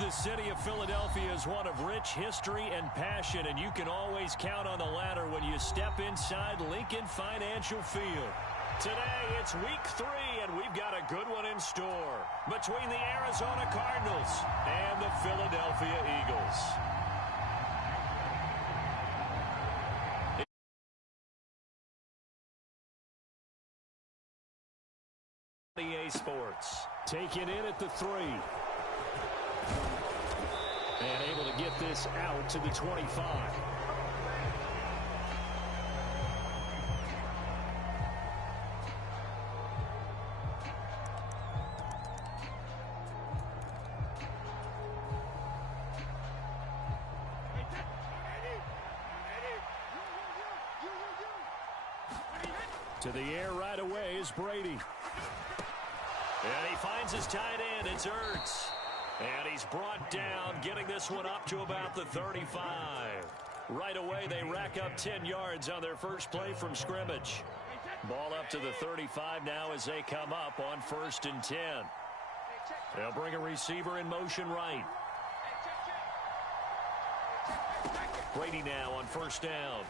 The city of Philadelphia is one of rich history and passion, and you can always count on the latter when you step inside Lincoln Financial Field. Today, it's week 3, and we've got a good one in store between the Arizona Cardinals and the Philadelphia Eagles. EA Sports taking in at the 3. And able to get this out to the 25. To the air right away is Brady. And he finds his tight end. It's Ertz. And he's brought down, getting this one up to about the 35. Right away, they rack up 10 yards on their first play from scrimmage. Ball up to the 35 now as they come up on 1st and 10. They'll bring a receiver in motion right. Brady now on 1st down.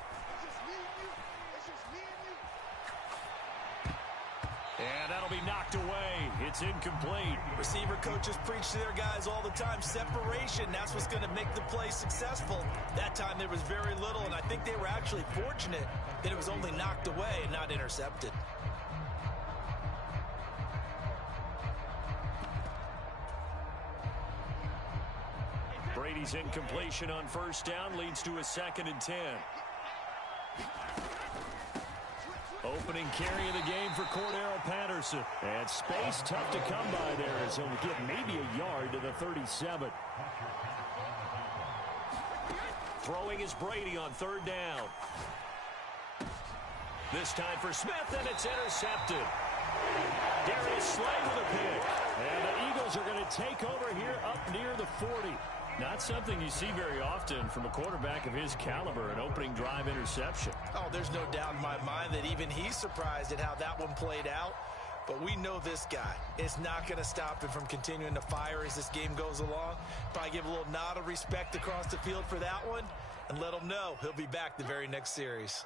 And that'll be knocked away. It's incomplete. Receiver coaches preach to their guys all the time. Separation, that's what's going to make the play successful. That time there was very little, and I think they were actually fortunate that it was only knocked away and not intercepted. Brady's incompletion on 1st down leads to a 2nd and 10. Opening carry of the game for Cordero Patterson. And space tough to come by there as he'll get maybe a yard to the 37. Throwing is Brady on 3rd down. This time for Smith, and it's intercepted. Darius Slay with a pick. And the Eagles are going to take over here up near the 40. Not something you see very often from a quarterback of his caliber, an opening drive interception. Oh, there's no doubt in my mind that even he's surprised at how that one played out. But we know this guy is not going to stop him from continuing to fire as this game goes along. Probably give a little nod of respect across the field for that one and let him know he'll be back the very next series.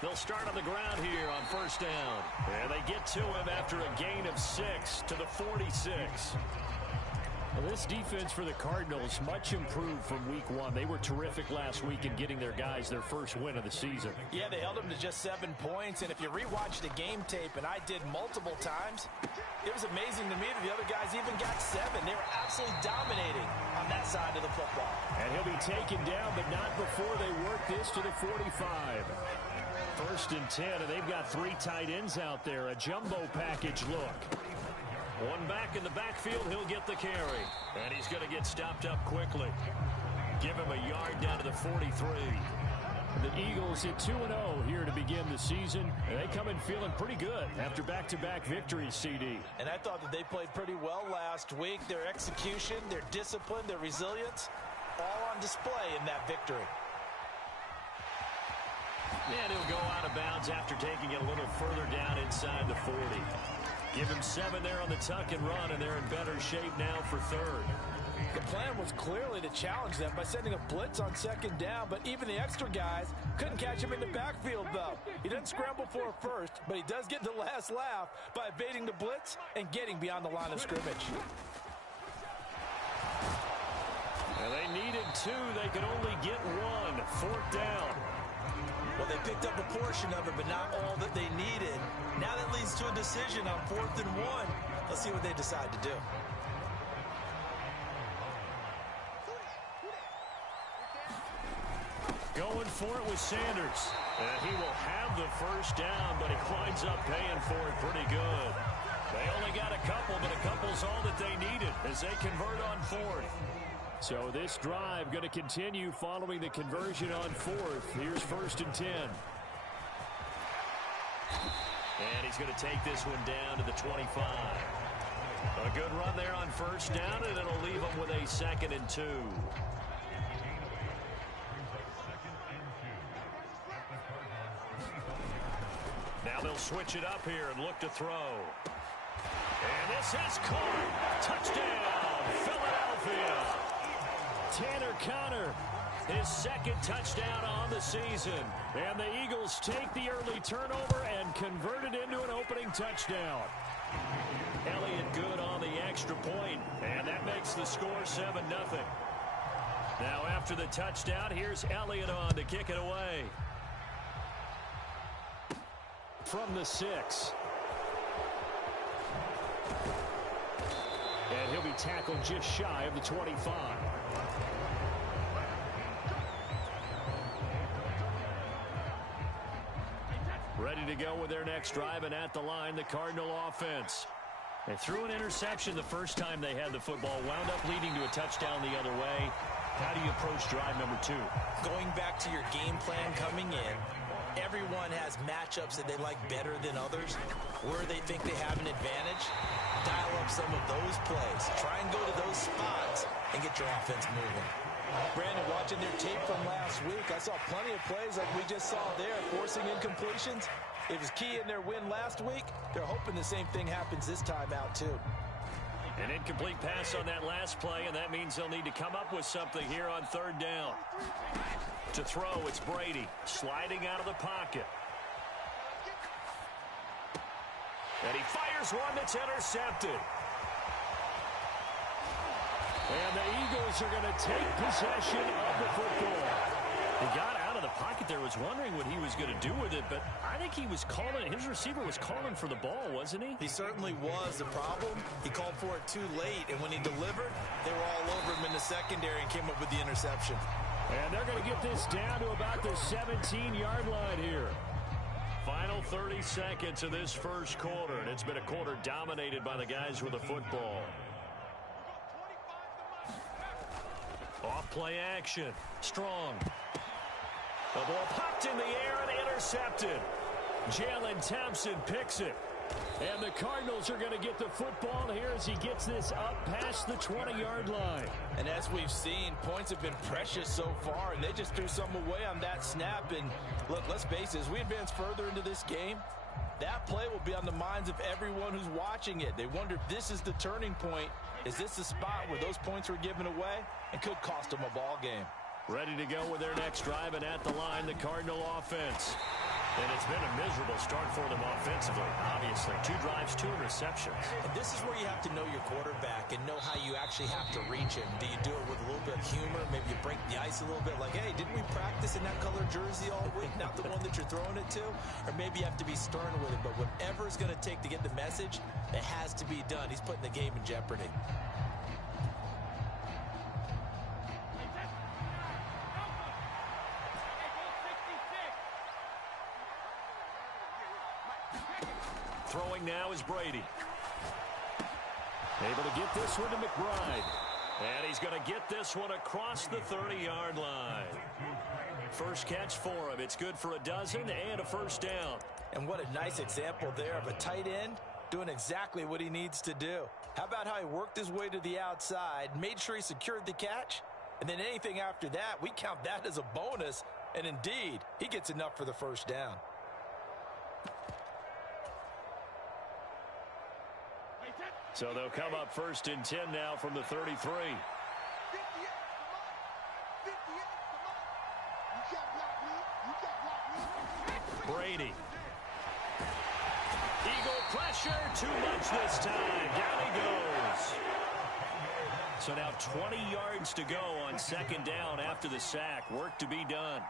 They'll start on the ground here on 1st down. And they get to him after a gain of 6 to the 46. Well, this defense for the Cardinals much improved from week 1. They were terrific last week in getting their guys their first win of the season. Yeah, they held them to just 7 points. And if you rewatch the game tape, and I did multiple times, it was amazing to me that the other guys even got 7. They were absolutely dominating on that side of the football. And he'll be taken down, but not before they work this to the 45. 1st and 10, and they've got 3 tight ends out there. A jumbo package look. One back in the backfield, he'll get the carry. And he's going to get stopped up quickly. Give him a yard down to the 43. The Eagles hit 2-0 here to begin the season. And they come in feeling pretty good after back-to-back victories, CD. And I thought that they played pretty well last week. Their execution, their discipline, their resilience, all on display in that victory. And he'll go out of bounds after taking it a little further down inside the 40. Give him 7 there on the tuck and run, and they're in better shape now for 3rd. The plan was clearly to challenge them by sending a blitz on 2nd down, but even the extra guys couldn't catch him in the backfield, though. He doesn't scramble for a first, but he does get the last laugh by evading the blitz and getting beyond the line of scrimmage. And they needed 2. They could only get 1. 4th down. Well, they picked up a portion of it, but not all that they needed. Now that leads to a decision on 4th and 1. Let's see what they decide to do. Going for it with Sanders. And he will have the 1st down, but he winds up paying for it pretty good. They only got a couple, but a couple's all that they needed as they convert on 4th. So this drive going to continue following the conversion on 4th. Here's 1st and 10. And he's going to take this one down to the 25. A good run there on 1st down, and it'll leave him with a 2nd and 2. Now they'll switch it up here and look to throw. And this is caught. Touchdown, Philadelphia. Tanner Conner, his second touchdown on the season. And the Eagles take the early turnover and convert it into an opening touchdown. Elliott good on the extra point, and that makes the score 7-0. Now after the touchdown, here's Elliott on to kick it away. From the 6. And he'll be tackled just shy of the 25. Ready to go with their next drive, and at the line, the Cardinal offense. They threw an interception the first time they had the football, wound up leading to a touchdown the other way. How do you approach drive number 2? Going back to your game plan coming in, everyone has matchups that they like better than others. Where they think they have an advantage, dial up some of those plays. Try and go to those spots and get your offense moving. Brandon, watching their tape from last week, I saw plenty of plays like we just saw there, forcing incompletions. It was key in their win last week. They're hoping the same thing happens this time out, too. An incomplete pass on that last play, and that means they'll need to come up with something here on third down. To throw, it's Brady, sliding out of the pocket. And he fires one that's intercepted. And the Eagles are going to take possession of the football. He got out of the pocket there, was wondering what he was going to do with it, but I think he was calling, his receiver was calling for the ball, wasn't he? He certainly was. The problem, he called for it too late, and when he delivered, they were all over him in the secondary and came up with the interception. And they're going to get this down to about the 17-yard line here. Final 30 seconds of this first quarter, and it's been a quarter dominated by the guys with the football. Off play action. Strong. The ball popped in the air and intercepted. Jalen Thompson picks it. And the Cardinals are going to get the football here as he gets this up past the 20-yard line. And as we've seen, points have been precious so far, and they just threw some away on that snap. And look, let's face it, as we advance further into this game, that play will be on the minds of everyone who's watching it. They wonder if this is the turning point. Is this the spot where those points were given away and could cost them a ball game? Ready to go with their next drive, and at the line, the Cardinal offense. And it's been a miserable start for them offensively, obviously. 2 drives, 2 interceptions. And this is where you have to know your quarterback and know how you actually have to reach him. Do you do it with a little bit of humor? Maybe you break the ice a little bit, like, hey, didn't we practice in that color jersey all week? Not the one that you're throwing it to? Or maybe you have to be stern with it. But whatever it's going to take to get the message, it has to be done. He's putting the game in jeopardy. Throwing now is Brady. Able to get this one to McBride. And he's going to get this one across the 30-yard line. First catch for him. It's good for a dozen and a first down. And what a nice example there of a tight end doing exactly what he needs to do. How about how he worked his way to the outside, made sure he secured the catch, and then anything after that, we count that as a bonus. And indeed, he gets enough for the first down. So they'll come up first and 10 now from the 33. Brady. Eagle pressure, too much this time. Down he goes. So now 20 yards to go on second down after the sack. Work to be done.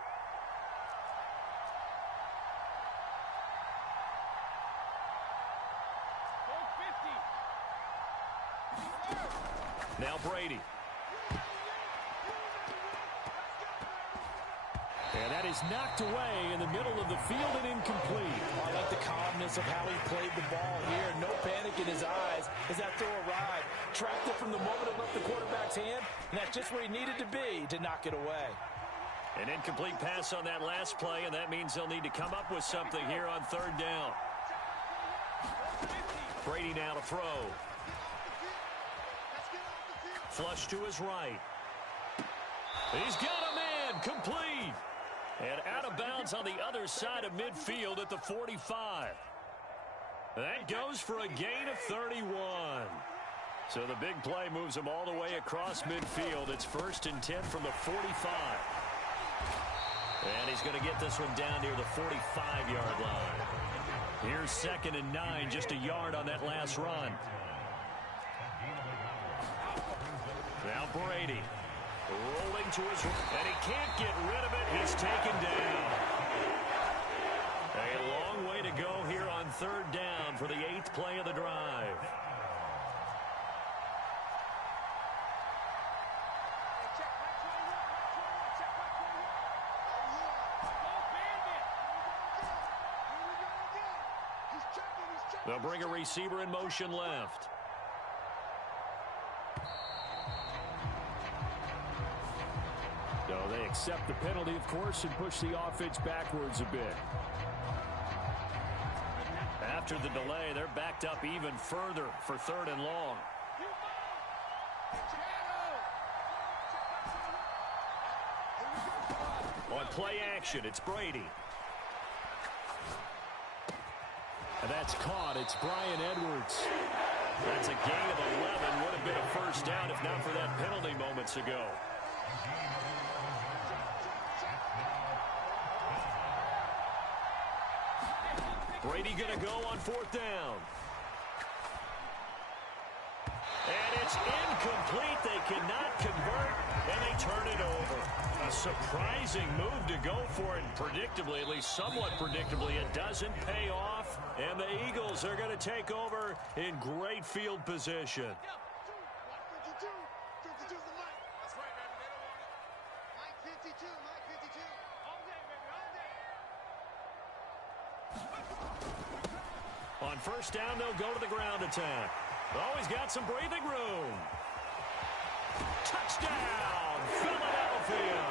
Now Brady. And that is knocked away in the middle of the field and incomplete. I like the calmness of how he played the ball here. No panic in his eyes as that throw arrived. Tracked it from the moment it left the quarterback's hand, and that's just where he needed to be to knock it away. An incomplete pass on that last play, and that means they'll need to come up with something here on third down. Brady now to throw. Flush to his right. He's got a man, complete. And out of bounds. downs on the other side of midfield at the 45. That goes for a gain of 31. So the big play moves them all the way across midfield. It's 1st and 10 from the 45. And he's going to get this one down near the 45-yard line. Here's 2nd and 9, just a yard on that last run. Now Brady rolling to his right, and he can't get rid of it. He's taken down. A long way to go here on 3rd down for the 8th play of the drive. They'll bring a receiver in motion left. So they accept the penalty, of course, and push the offense backwards a bit. After the delay, they're backed up even further for 3rd and long. On play action, it's Brady. And that's caught. It's Bryan Edwards. That's a gain of 11. Would have been a 1st down if not for that penalty moments ago. Brady going to go on 4th down. And it's incomplete. They cannot convert, and they turn it over. A surprising move to go for it. Predictably, at least somewhat predictably, it doesn't pay off. And the Eagles are going to take over in great field position. On 1st down, they'll go to the ground attack. Oh, he's got some breathing room. Touchdown, Philadelphia.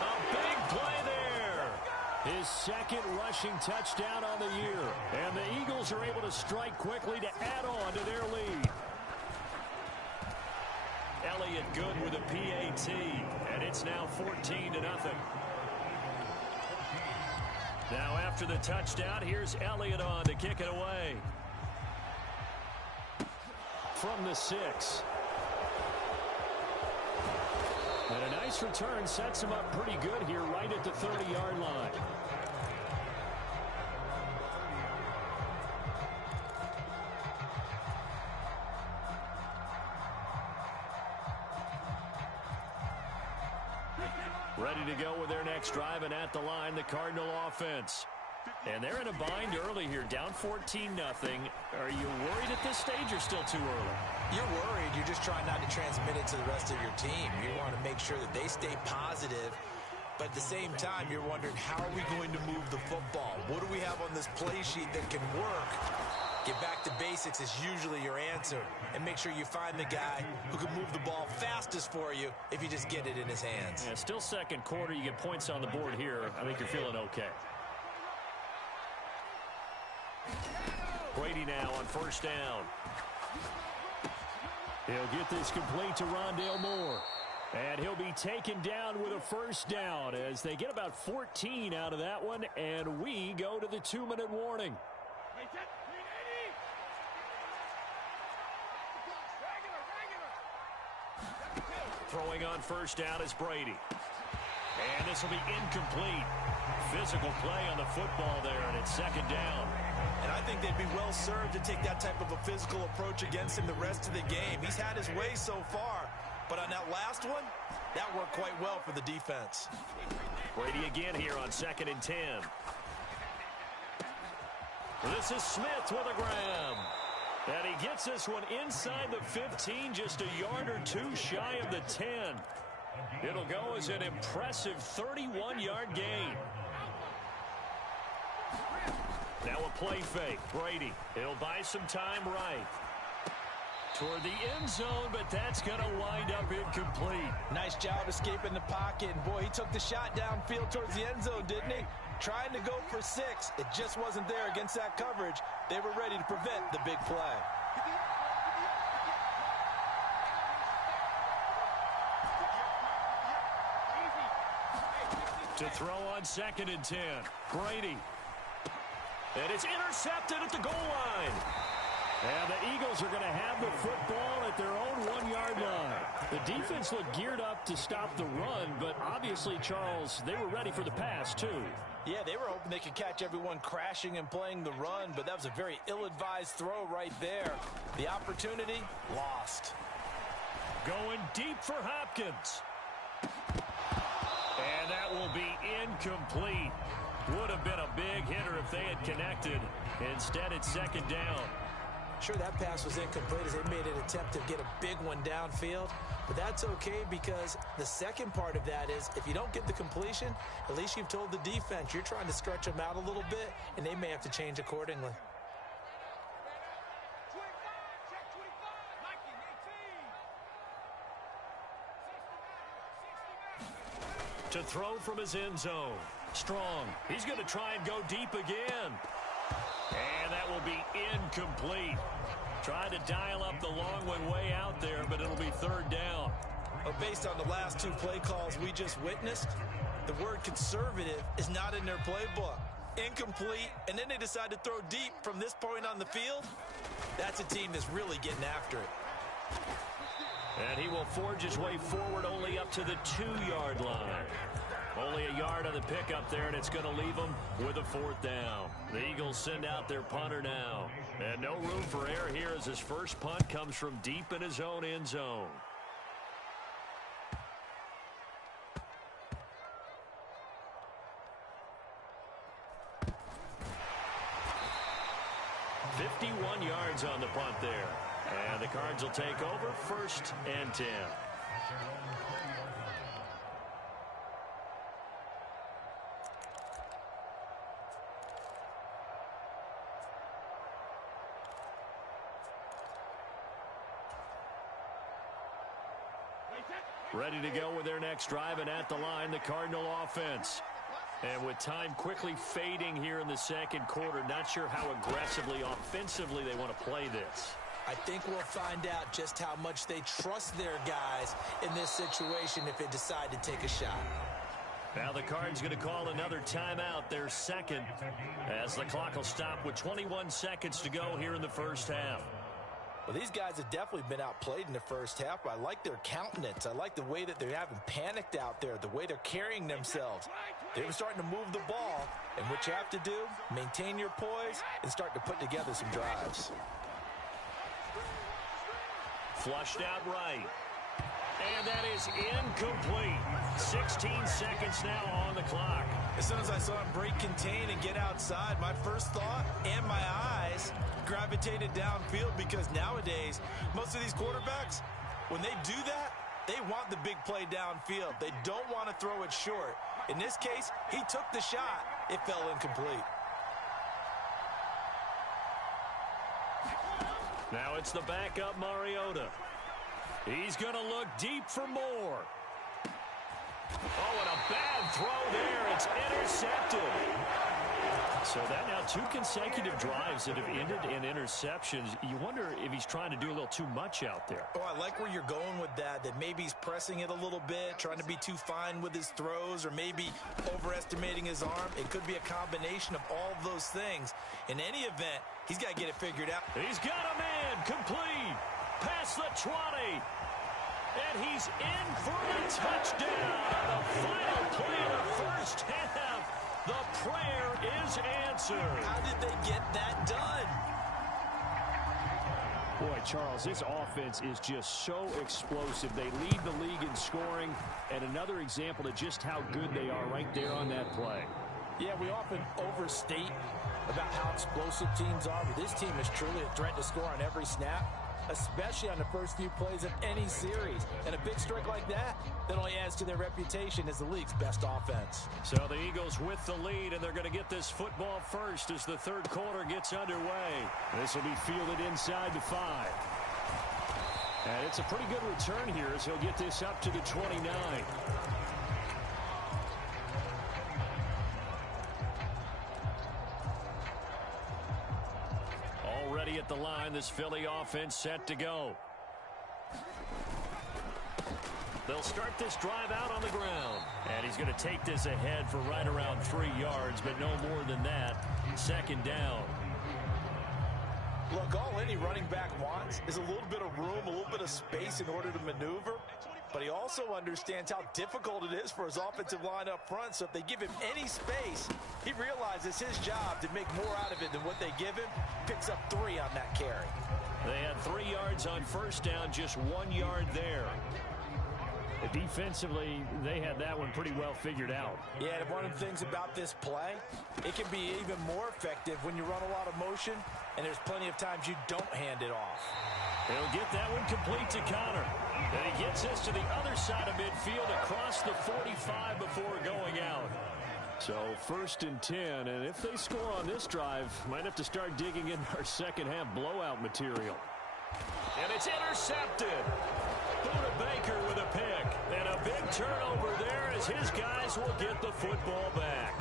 A big play there. His 2nd rushing touchdown on the year. And the Eagles are able to strike quickly to add on to their lead. Elliott good with a PAT. And it's now 14-0. Now after the touchdown, here's Elliott on to kick it away. From the 6. And a nice return sets him up pretty good here right at the 30-yard line. Ready to go with their next drive, and at the line, the Cardinal offense. And they're in a bind early here, down 14-0. Are you worried at this stage or still too early? You're worried. You're just trying not to transmit it to the rest of your team. You want to make sure that they stay positive. But at the same time, you're wondering, how are we going to move the football? What do we have on this play sheet that can work? Get back to basics is usually your answer. And make sure you find the guy who can move the ball fastest for you if you just get it in his hands. Yeah, still 2nd quarter. You get points on the board here. I think you're feeling okay. Brady now on 1st down. He'll get this complete to Rondale Moore. And he'll be taken down with a 1st down as they get about 14 out of that one. And we go to the 2-minute warning. Throwing on 1st down is Brady. And this will be incomplete. Physical play on the football there, and it's 2nd down. And I think they'd be well served to take that type of a physical approach against him the rest of the game. He's had his way so far, but on that last one, that worked quite well for the defense. Brady again here on 2nd and 10. This is Smith with a grab. And he gets this one inside the 15, just a yard or 2 shy of the 10. It'll go as an impressive 31-yard gain. Now a play fake. Brady, he'll buy some time right. Toward the end zone, but that's going to wind up incomplete. Nice job escaping the pocket. And boy, he took the shot downfield towards the end zone, didn't he? Trying to go for 6. It just wasn't there against that coverage. They were ready to prevent the big play. To throw on 2nd and 10. Brady. And it's intercepted at the goal line. And the Eagles are going to have the football at their own 1-yard line. The defense looked geared up to stop the run, but obviously, Charles, they were ready for the pass, too. Yeah, they were hoping they could catch everyone crashing and playing the run, but that was a very ill-advised throw right there. The opportunity, lost. Going deep for Hopkins. And that will be incomplete. Would have been a big hitter if they had connected. Instead, it's 2nd down. Sure, that pass was incomplete as they made an attempt to get a big one downfield. But that's okay because the second part of that is if you don't get the completion, at least you've told the defense you're trying to stretch them out a little bit, and they may have to change accordingly. To throw from his end zone. Strong. He's going to try and go deep again. And that will be incomplete. Tried to dial up the long one way out there, but it'll be 3rd down. Well, based on the last 2 play calls we just witnessed, the word conservative is not in their playbook. Incomplete, and then they decide to throw deep from this point on the field. That's a team that's really getting after it. And he will forge his way forward only up to the 2-yard line. Only a yard on the pickup there, and it's going to leave them with a 4th down. The Eagles send out their punter now. And no room for error here as his first punt comes from deep in his own end zone. "51 yards on the punt there. And the Cards will take over 1st and 10. Ready to go with their next drive, and at the line, the Cardinal offense. And with time quickly fading here in the 2nd quarter, not sure how aggressively, offensively they want to play this. I think we'll find out just how much they trust their guys in this situation if they decide to take a shot. Now the Cards going to call another timeout, their 2nd, as the clock will stop with 21 seconds to go here in the 1st half. Well, these guys have definitely been outplayed in the 1st half, but I like their countenance. I like the way that they haven't panicked out there, the way they're carrying themselves. They were starting to move the ball, and what you have to do, maintain your poise and start to put together some drives. Flushed out right. And that is incomplete. 16 seconds now on the clock. As soon as I saw him break contain and get outside, my first thought and my eyes gravitated downfield because nowadays, most of these quarterbacks, when they do that, they want the big play downfield. They don't want to throw it short. In this case, he took the shot. It fell incomplete. Now it's the backup Mariota. He's going to look deep for more. Oh, and a bad throw there. It's intercepted. So that now 2 consecutive drives that have ended in interceptions. You wonder if he's trying to do a little too much out there. Oh, I like where you're going with that maybe he's pressing it a little bit, trying to be too fine with his throws, or maybe overestimating his arm. It could be a combination of all of those things. In any event, he's got to get it figured out. He's got a man complete. Past the 20. And he's in for the touchdown. The final play of the 1st half. The prayer is answered. How did they get that done? Boy, Charles, this offense is just so explosive. They lead the league in scoring, and another example of just how good they are right there on that play. Yeah, we often overstate about how explosive teams are, but this team is truly a threat to score on every snap, especially on the first few plays of any series. And a big strike like that only adds to their reputation as the league's best offense. So the Eagles with the lead, and they're going to get this football first as the 3rd quarter gets underway. This will be fielded inside the 5. And it's a pretty good return here as he'll get this up to the 29. Already at the line, this Philly offense set to go. They'll start this drive out on the ground. And he's going to take this ahead for right around 3 yards, but no more than that. Second down. Look, all any running back wants is a little bit of room, a little bit of space in order to maneuver. But he also understands how difficult it is for his offensive line up front. So if they give him any space, he realizes his job to make more out of it than what they give him. Picks up 3 on that carry. They had 3 yards on first down, just 1 yard there. Defensively, they had that one pretty well figured out. Yeah, and one of the things about this play, it can be even more effective when you run a lot of motion, and there's plenty of times you don't hand it off. He'll get that one complete to Connor. And he gets this to the other side of midfield across the 45 before going out. So 1st and 10, and if they score on this drive, might have to start digging in our second half blowout material. And it's intercepted. Buda Baker with a pick. And a big turnover there as his guys will get the football back.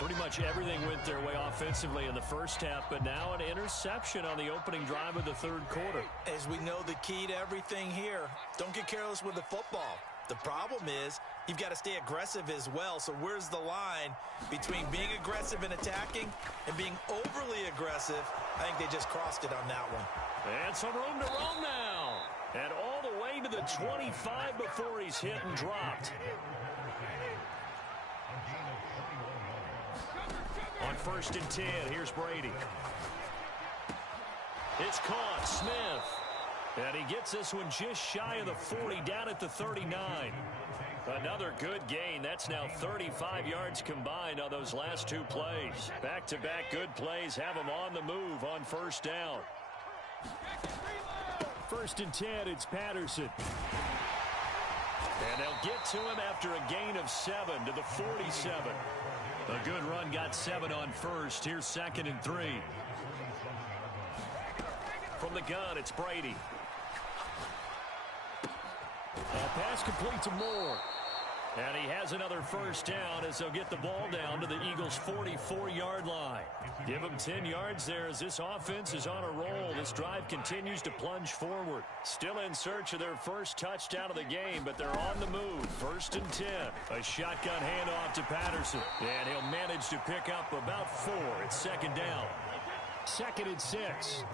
Pretty much everything went their way offensively in the first half, but now an interception on the opening drive of the 3rd quarter. As we know, the key to everything here, don't get careless with the football. The problem is you've got to stay aggressive as well. So where's the line between being aggressive and attacking and being overly aggressive? I think they just crossed it on that one. And some room to roam now. And all the way to the 25 before he's hit and dropped. On 1st and 10, here's Brady. It's caught, Smith. And he gets this one just shy of the 40, down at the 39. Another good gain. That's now 35 yards combined on those last 2 plays. Back-to-back good plays have them on the move on 1st down. 1st and 10, it's Patterson. And they'll get to him after a gain of 7 to the 47. A good run got 7 on first. Here's 2nd and 3. From the gun, it's Brady. A pass complete to Moore. And he has another 1st down as they'll get the ball down to the Eagles' 44-yard line. Give them 10 yards there as this offense is on a roll. This drive continues to plunge forward. Still in search of their first touchdown of the game, but they're on the move. 1st and 10. A shotgun handoff to Patterson. And he'll manage to pick up about 4. It's 2nd down. 2nd and 6.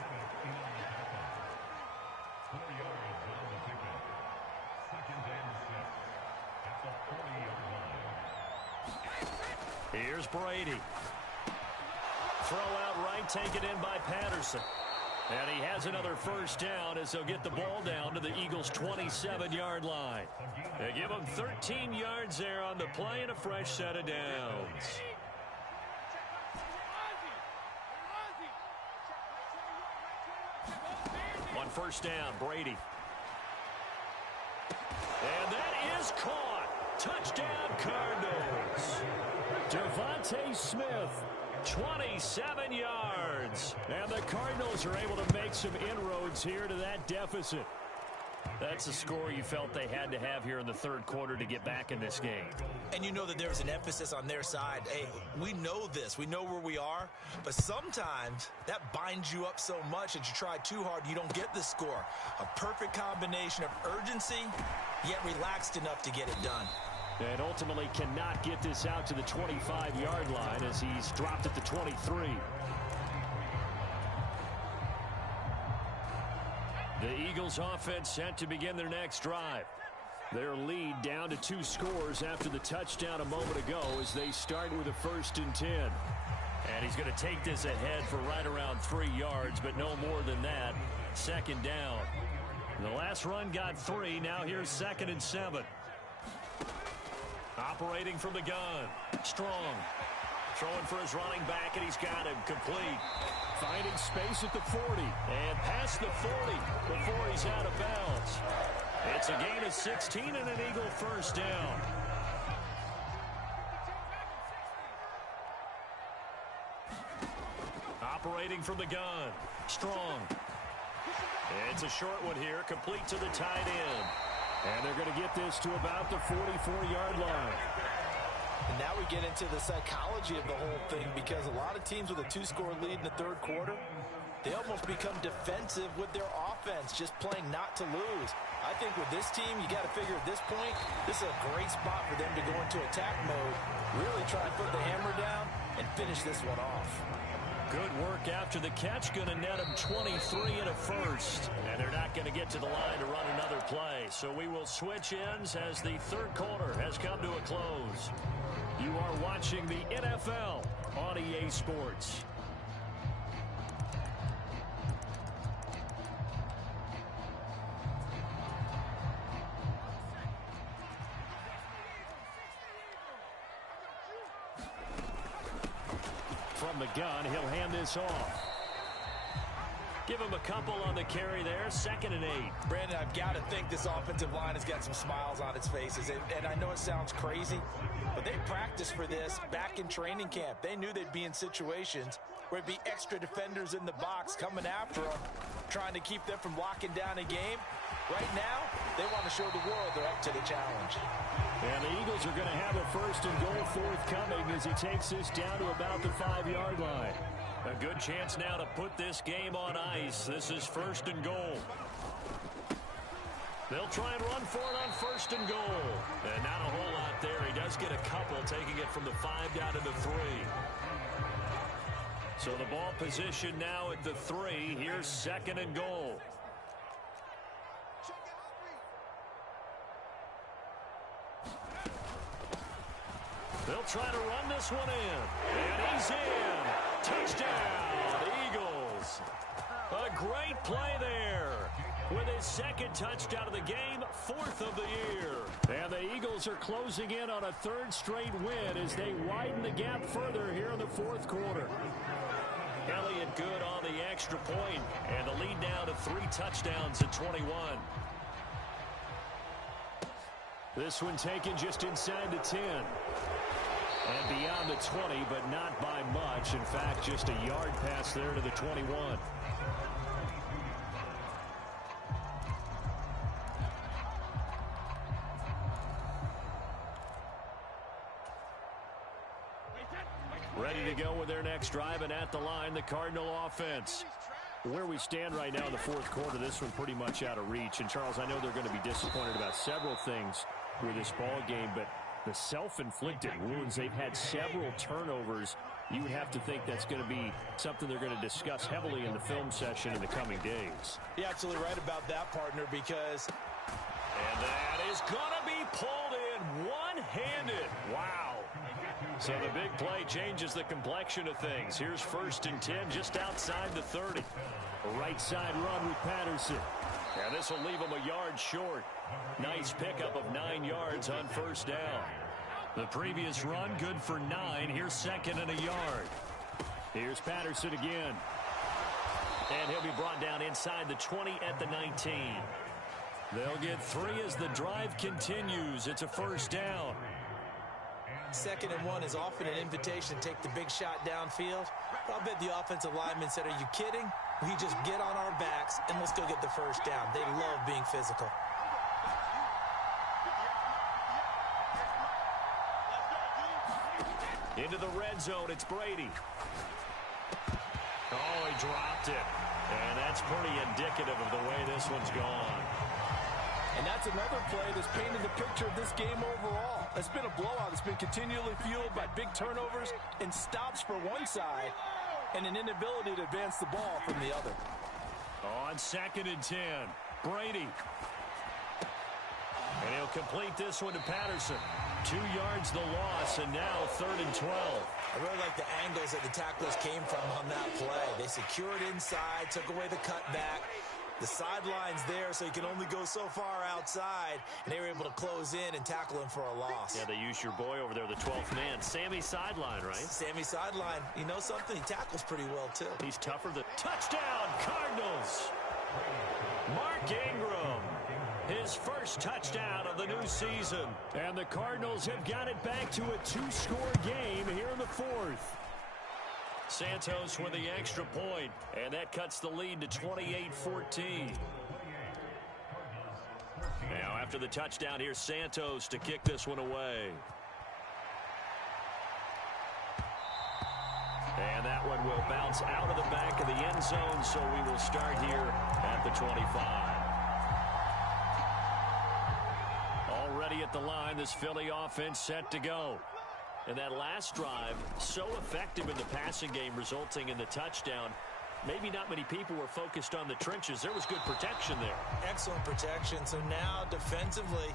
Here's Brady. Throw out right, taken in by Patterson. And he has another 1st down as they'll get the ball down to the Eagles' 27-yard line. They give them 13 yards there on the play and a fresh set of downs. On 1st down, Brady. And that is caught. Touchdown, Cardinals. Devontae Smith, 27 yards. And the Cardinals are able to make some inroads here to that deficit. That's the score you felt they had to have here in the 3rd quarter to get back in this game. And you know that there's an emphasis on their side. Hey, we know this. We know where we are. But sometimes that binds you up so much that you try too hard, you don't get the score. A perfect combination of urgency, yet relaxed enough to get it done. And ultimately cannot get this out to the 25-yard line as he's dropped at the 23. The Eagles offense set to begin their next drive. Their lead down to 2 scores after the touchdown a moment ago as they start with a 1st and 10. And he's going to take this ahead for right around 3 yards, but no more than that. 2nd down. The last run got 3. Now here's 2nd and 7. Operating from the gun. Strong. Throwing for his running back, and he's got him complete. Finding space at the 40. And past the 40 before he's out of bounds. It's a gain of 16 and an Eagle 1st down. Operating from the gun. Strong. It's a short one here, complete to the tight end. And they're going to get this to about the 44-yard line. And now we get into the psychology of the whole thing, because a lot of teams with a 2-score lead in the third quarter, they almost become defensive with their offense, just playing not to lose. I think with this team, you got to figure at this point, this is a great spot for them to go into attack mode, really try to put the hammer down and finish this one off. Good work after the catch. Going to net him 23 and a first. And they're not going to get to the line to run another play. So we will switch ends as the third quarter has come to a close. You are watching the NFL on EA Sports. From the gun, he'll hand this off. Give him a couple on the carry there. 2nd and 8. Brandon, I've got to think this offensive line has got some smiles on its faces. And I know it sounds crazy, but they practiced for this back in training camp. They knew they'd be in situations where it'd be extra defenders in the box coming after them, trying to keep them from locking down a game. Right now, they want to show the world they're up to the challenge. And the Eagles are going to have a 1st and goal forthcoming as he takes this down to about the 5-yard line. A good chance now to put this game on ice. This is 1st and goal. They'll try and run for it on 1st and goal. And not a whole lot there. He does get a couple, taking it from the 5 down to the 3. So the ball position now at the 3. Here's 2nd and goal. They'll try to run this one in. And he's in. Touchdown, Eagles. A great play there. With his 2nd touchdown of the game, 4th of the year. And the Eagles are closing in on a 3rd straight win as they widen the gap further here in the 4th quarter. Elliott good on the extra point, and the lead now to 3 touchdowns at 21. This one taken just inside the 10. And beyond the 20, but not by much. In fact, just a yard pass there to the 21. Ready to go with their next drive, and at the line, the Cardinal offense. Where we stand right now in the 4th quarter, this one pretty much out of reach. And, Charles, I know they're going to be disappointed about several things with this ball game, but the self-inflicted wounds, they've had several turnovers. You would have to think that's going to be something they're going to discuss heavily in the film session in the coming days. You're absolutely right about that, partner, because... And that is going to be pulled in one-handed. Wow. So the big play changes the complexion of things. Here's 1st and 10 just outside the 30. A right side run with Patterson. And this will leave him a yard short. Nice pickup of 9 yards on 1st down. The previous run good for 9. Here's 2nd and a yard. Here's Patterson again. And he'll be brought down inside the 20 at the 19. They'll get 3 as the drive continues. It's a 1st down. 2nd and 1 is often an invitation to take the big shot downfield. But I'll bet the offensive lineman said, are you kidding? We just get on our backs and let's go get the 1st down. They love being physical. Into the red zone, it's Brady. Oh, he dropped it. And that's pretty indicative of the way this one's gone. And that's another play that's painted the picture of this game overall. It's been a blowout. It's been continually fueled by big turnovers and stops for one side and an inability to advance the ball from the other. On 2nd and 10, Brady. And he'll complete this one to Patterson. 2 yards the loss, and now 3rd and 12. I really like the angles that the tacklers came from on that play. They secured inside, took away the cutback. The sideline's there, so you can only go so far outside, and they were able to close in and tackle him for a loss. Yeah, they used your boy over there, the 12th man. Sammy Sideline, right? Sammy Sideline. You know something? He tackles pretty well, too. He's tougher than... Touchdown, Cardinals! Mark Ingram, his 1st touchdown of the new season. And the Cardinals have got it back to a 2-score game here in the 4th. Santos with the extra point, and that cuts the lead to 28-14. Now, after the touchdown, here's Santos to kick this one away. And that one will bounce out of the back of the end zone, so we will start here at the 25. Already at the line, this Philly offense set to go. And that last drive, so effective in the passing game, resulting in the touchdown. Maybe not many people were focused on the trenches. There was good protection there. Excellent protection. So now defensively,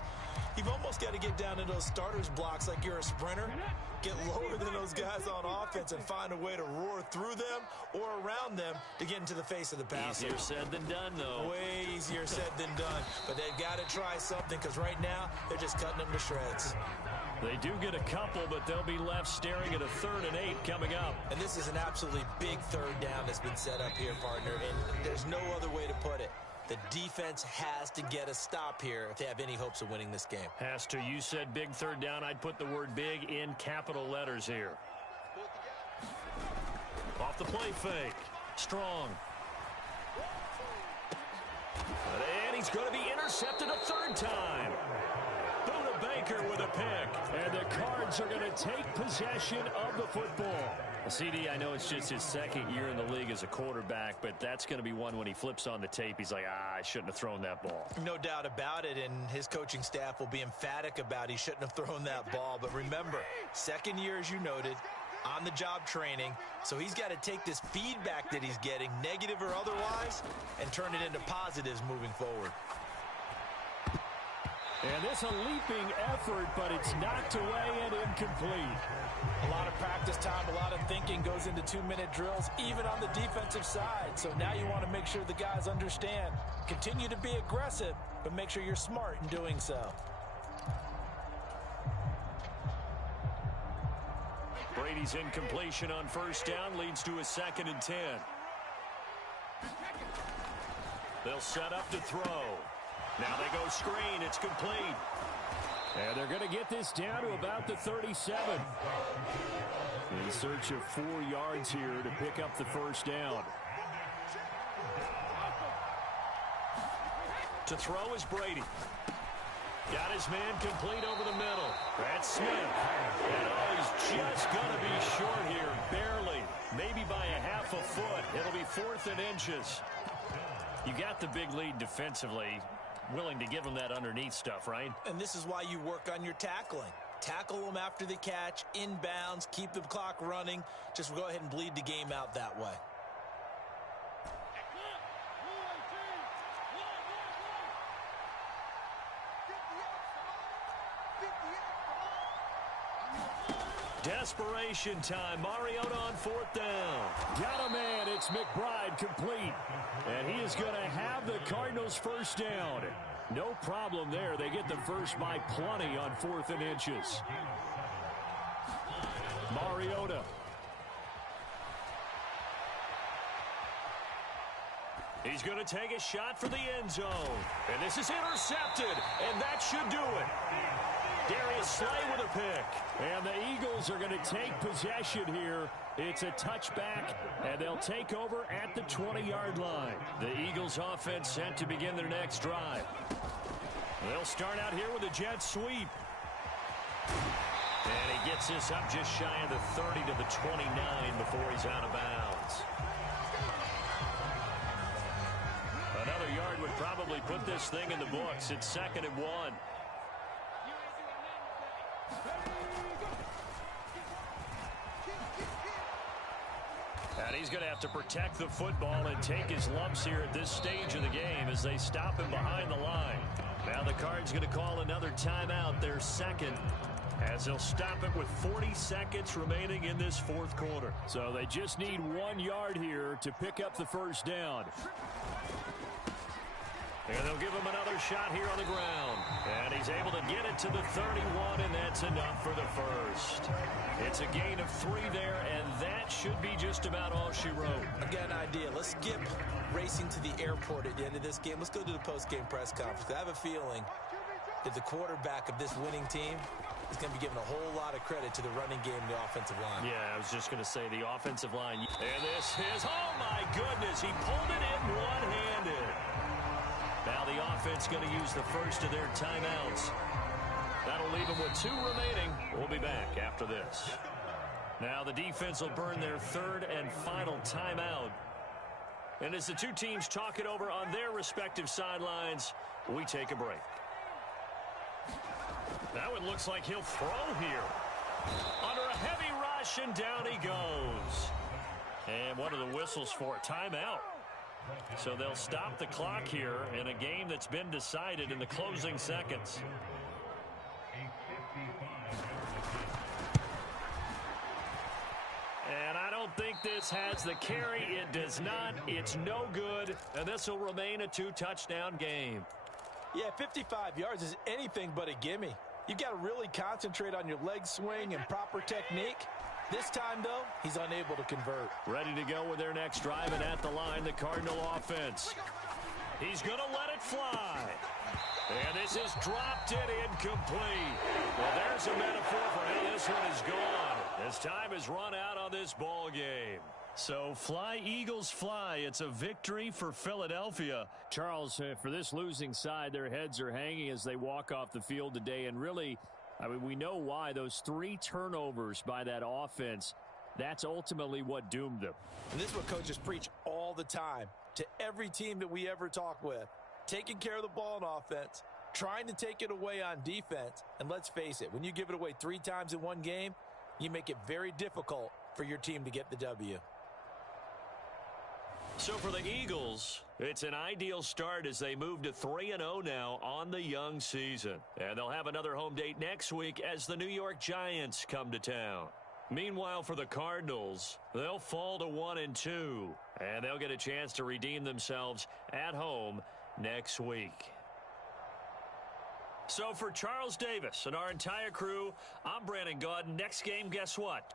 you've almost got to get down to those starters blocks like you're a sprinter. Get lower than those guys on offense and find a way to roar through them or around them to get into the face of the passer. Easier said than done, though. Way easier said than done. But they've got to try something because right now they're just cutting them to shreds. They do get a couple, but they'll be left staring at a 3rd and 8 coming up. And this is an absolutely big 3rd down that's been set up here, partner, and there's no other way to put it. The defense has to get a stop here if they have any hopes of winning this game. Has to. You said big 3rd down. I'd put the word big in capital letters here. Off the play fake. Strong. And he's going to be intercepted a 3rd time. Buda Baker with a pick. And the Cards are going to take possession of the football. CD, I know it's just his 2nd year in the league as a quarterback, but that's going to be one when he flips on the tape. He's like, I shouldn't have thrown that ball. No doubt about it, and his coaching staff will be emphatic about he shouldn't have thrown that ball. But remember, 2nd year, as you noted, on-the-job training, so he's got to take this feedback that he's getting, negative or otherwise, and turn it into positives moving forward. And this a leaping effort, but it's knocked away and incomplete. A lot of practice time, a lot of thinking goes into 2-minute drills, even on the defensive side. So now you want to make sure the guys understand. Continue to be aggressive, but make sure you're smart in doing so. Brady's incompletion on 1st down leads to a 2nd and 10. They'll set up to throw. Now they go screen. It's complete. And they're going to get this down to about the 37. In search of 4 yards here to pick up the 1st down. To throw is Brady. Got his man complete over the middle. That's Smith. And he's just going to be short here. Barely. Maybe by a half a foot. It'll be 4th and inches. You got the big lead defensively. Willing to give them that underneath stuff, right? And this is why you work on your tackling. Tackle them after the catch, inbounds, keep the clock running. Just go ahead and bleed the game out that way. Desperation time. Mariota on 4th down. Got a man. It's McBride complete. And he is going to have the Cardinals' 1st down. No problem there. They get the first by plenty on 4th and inches. Mariota. He's going to take a shot for the end zone. And this is intercepted. And that should do it. Darius Slay with a pick. And the Eagles are going to take possession here. It's a touchback, and they'll take over at the 20-yard line. The Eagles offense set to begin their next drive. They'll start out here with a jet sweep. And he gets this up just shy of the 30 to the 29 before he's out of bounds. Another yard would probably put this thing in the books. It's 2nd and 1. And he's going to have to protect the football and take his lumps here at this stage of the game as they stop him behind the line. Now the Cards going to call another timeout, their 2nd, as they'll stop it with 40 seconds remaining in this 4th quarter. So they just need 1 yard here to pick up the 1st down. And they'll give him another shot here on the ground. And he's able to get it to the 31, and that's enough for the 1st. It's a gain of 3 there, and that should be just about all she wrote. I got an idea. Let's skip racing to the airport at the end of this game. Let's go to the post-game press conference. I have a feeling that the quarterback of this winning team is going to be given a whole lot of credit to the running game and the offensive line. Yeah, I was just going to say the offensive line. And this is, oh my goodness, he pulled it in one-handed. Now the offense going to use the first of their timeouts. That'll leave them with 2 remaining. We'll be back after this. Now the defense will burn their third and final timeout. And as the two teams talk it over on their respective sidelines, we take a break. Now it looks like he'll throw here. Under a heavy rush, and down he goes. And one of the whistles for a timeout. So they'll stop the clock here in a game that's been decided in the closing seconds. And I don't think this has the carry. It does not. It's no good. And this will remain a two-touchdown game. Yeah, 55 yards is anything but a gimme. You've got to really concentrate on your leg swing and proper technique. This time, though, he's unable to convert. Ready to go with their next drive, and at the line, the Cardinal offense. He's going to let it fly. And this is dropped it incomplete. Well, there's a metaphor for how this one is gone. As time has run out on this ball game. So fly, Eagles, fly. It's a victory for Philadelphia. Charles, for this losing side, their heads are hanging as they walk off the field today. And really, I mean, we know why. Those 3 turnovers by that offense, that's ultimately what doomed them. And this is what coaches preach all the time to every team that we ever talk with. Taking care of the ball on offense, trying to take it away on defense. And let's face it, when you give it away 3 times in one game, you make it very difficult for your team to get the W. So for the Eagles, it's an ideal start as they move to 3-0 now on the young season. And they'll have another home date next week as the New York Giants come to town. Meanwhile, for the Cardinals, they'll fall to 1-2, and they'll get a chance to redeem themselves at home next week. So for Charles Davis and our entire crew, I'm Brandon Gaudin. Next game, guess what?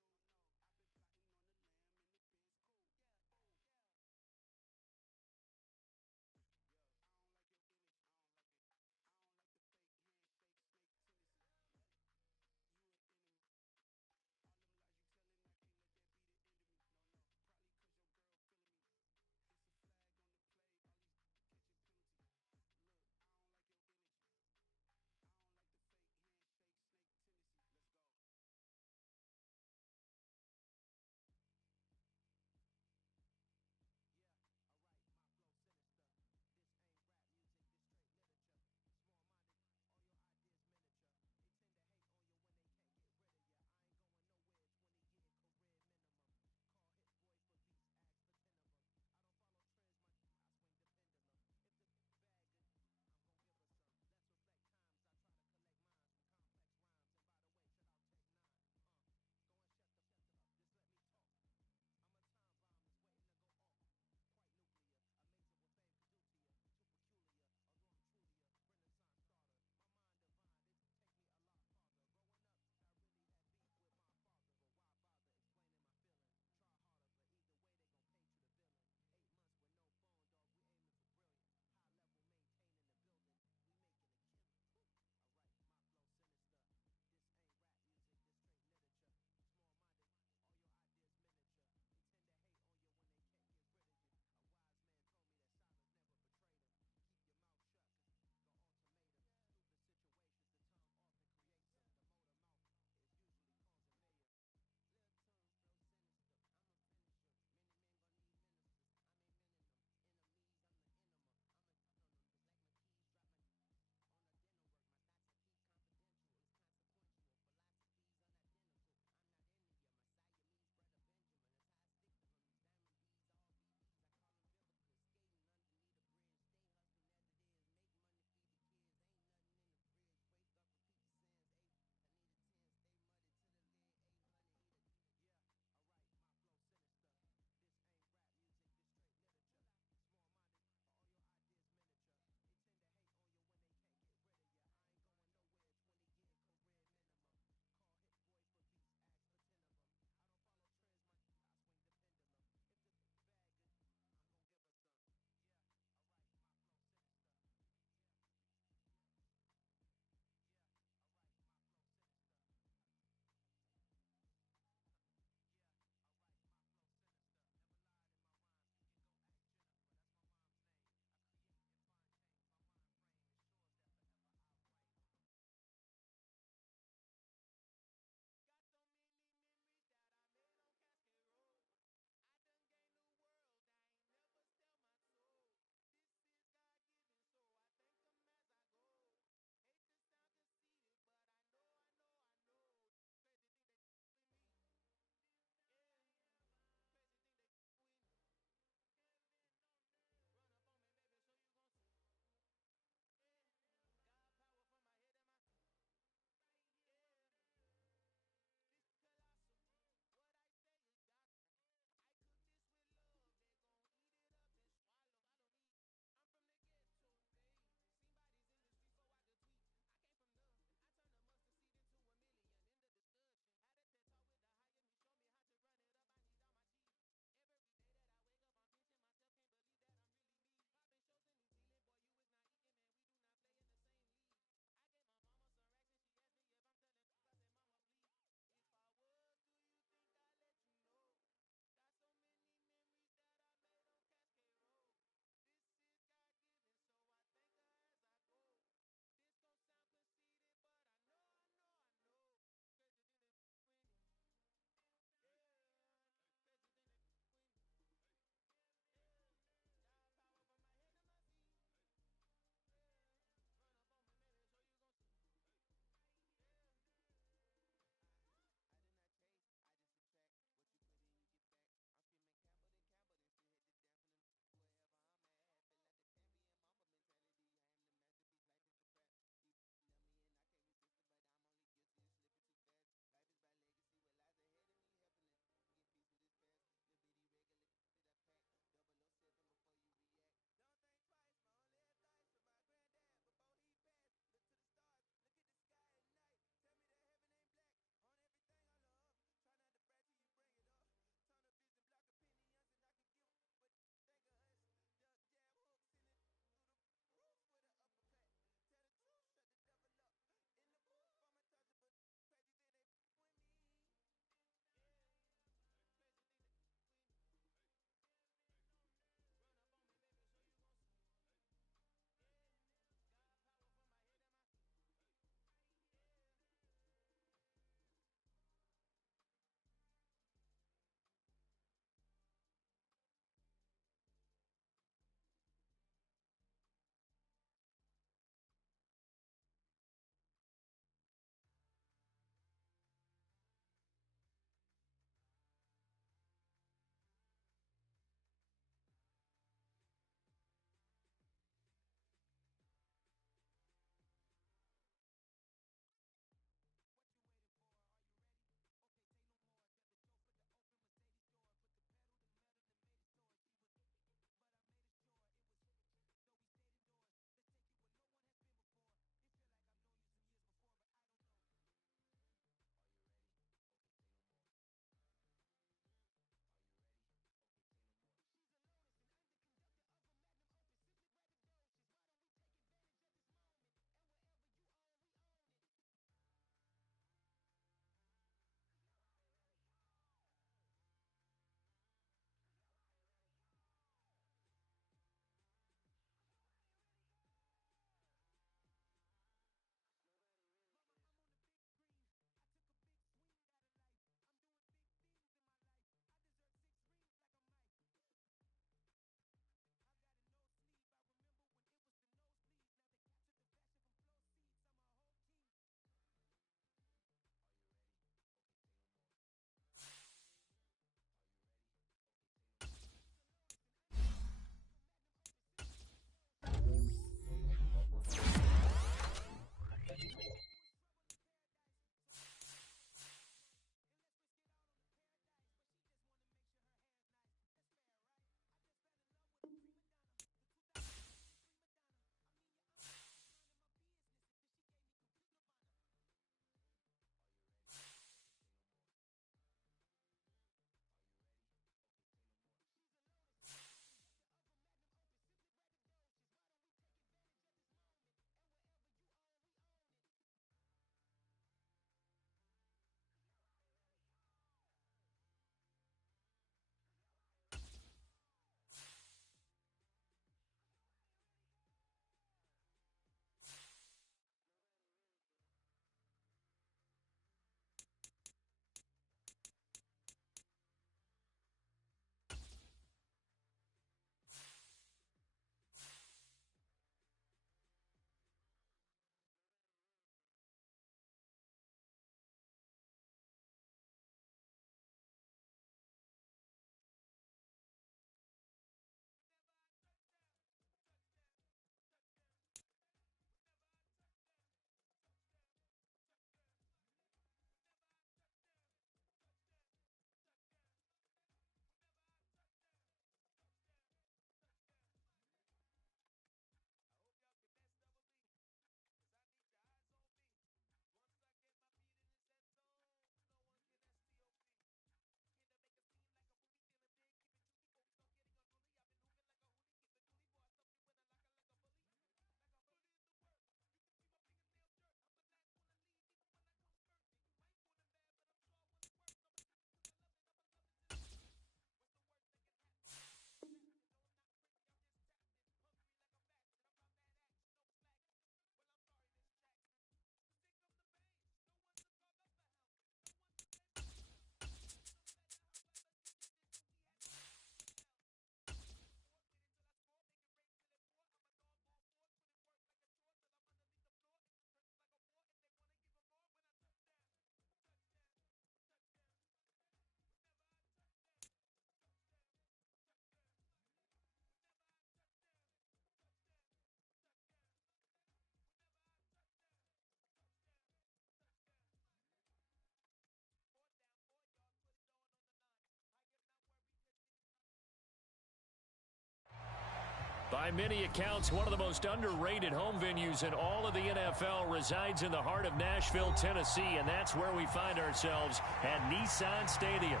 By many accounts, one of the most underrated home venues in all of the NFL resides in the heart of Nashville, Tennessee, and that's where we find ourselves at Nissan Stadium.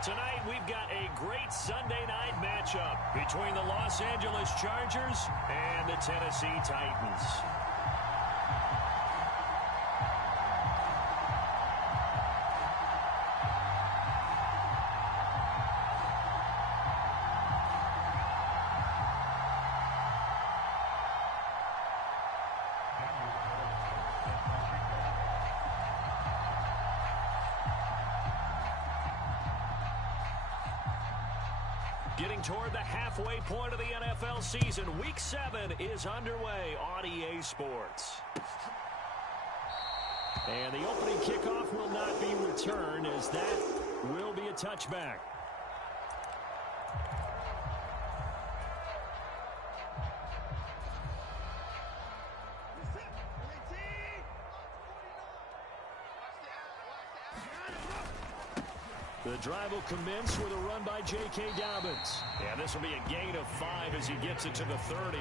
Tonight, we've got a great Sunday night matchup between the Los Angeles Chargers and the Tennessee Titans. Getting toward the halfway point of the NFL season, Week 7 is underway on EA Sports. And the opening kickoff will not be returned, as that will be a touchback. The drive will commence with a run by J.K. Dobbins. And this will be a gain of 5 as he gets it to the 30.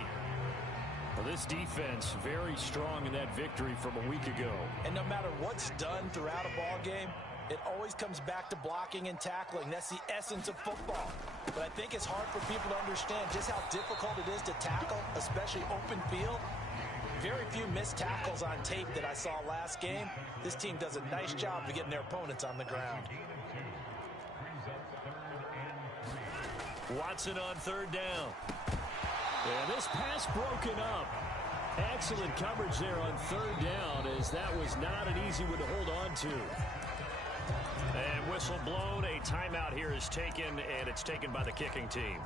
Well, this defense very strong in that victory from a week ago. And no matter what's done throughout a ball game, it always comes back to blocking and tackling. That's the essence of football. But I think it's hard for people to understand just how difficult it is to tackle, especially open field. Very few missed tackles on tape that I saw last game. This team does a nice job of getting their opponents on the ground. Watson on third down. And this pass broken up. Excellent coverage there on third down, as that was not an easy one to hold on to. And whistle blown. A timeout here is taken, and it's taken by the kicking team.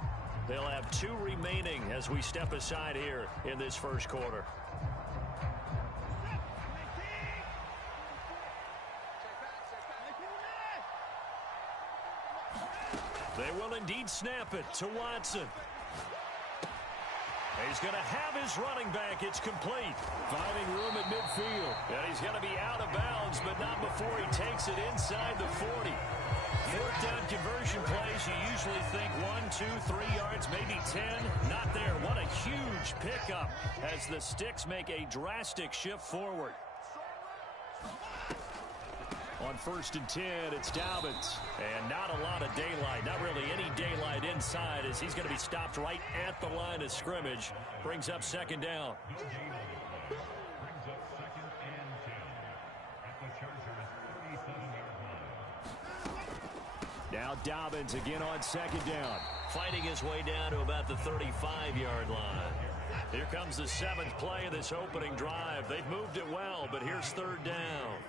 They'll have 2 remaining as we step aside here in this first quarter. They will indeed snap it to Watson. He's going to have his running back. It's complete. Finding room at midfield. And he's going to be out of bounds, but not before he takes it inside the 40. Fourth down conversion plays, you usually think 1, 2, 3 yards, maybe 10. Not there. What a huge pickup as the Sticks make a drastic shift forward. On 1st and 10, it's Dobbins. And not a lot of daylight, not really any daylight inside, as he's going to be stopped right at the line of scrimmage. Brings up 2nd down. Now Dobbins again on 2nd down. Fighting his way down to about the 35-yard line. Here comes the 7th play of this opening drive. They've moved it well, but here's 3rd down.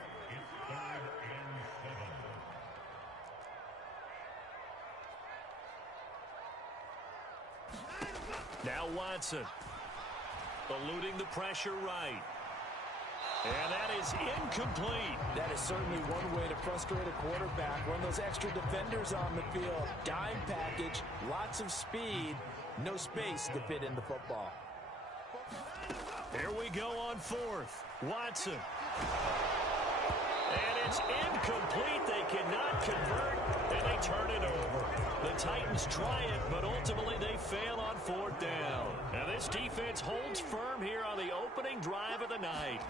Now Watson, eluding the pressure right. And that is incomplete. That is certainly one way to frustrate a quarterback. Run those extra defenders on the field. Dime package, lots of speed, no space to fit in the football. Here we go on 4th. Watson. And it's incomplete. They cannot convert, and they turn it over. The Titans try it, but ultimately they fail on 4th down. Now this defense holds firm here on the opening drive of the night.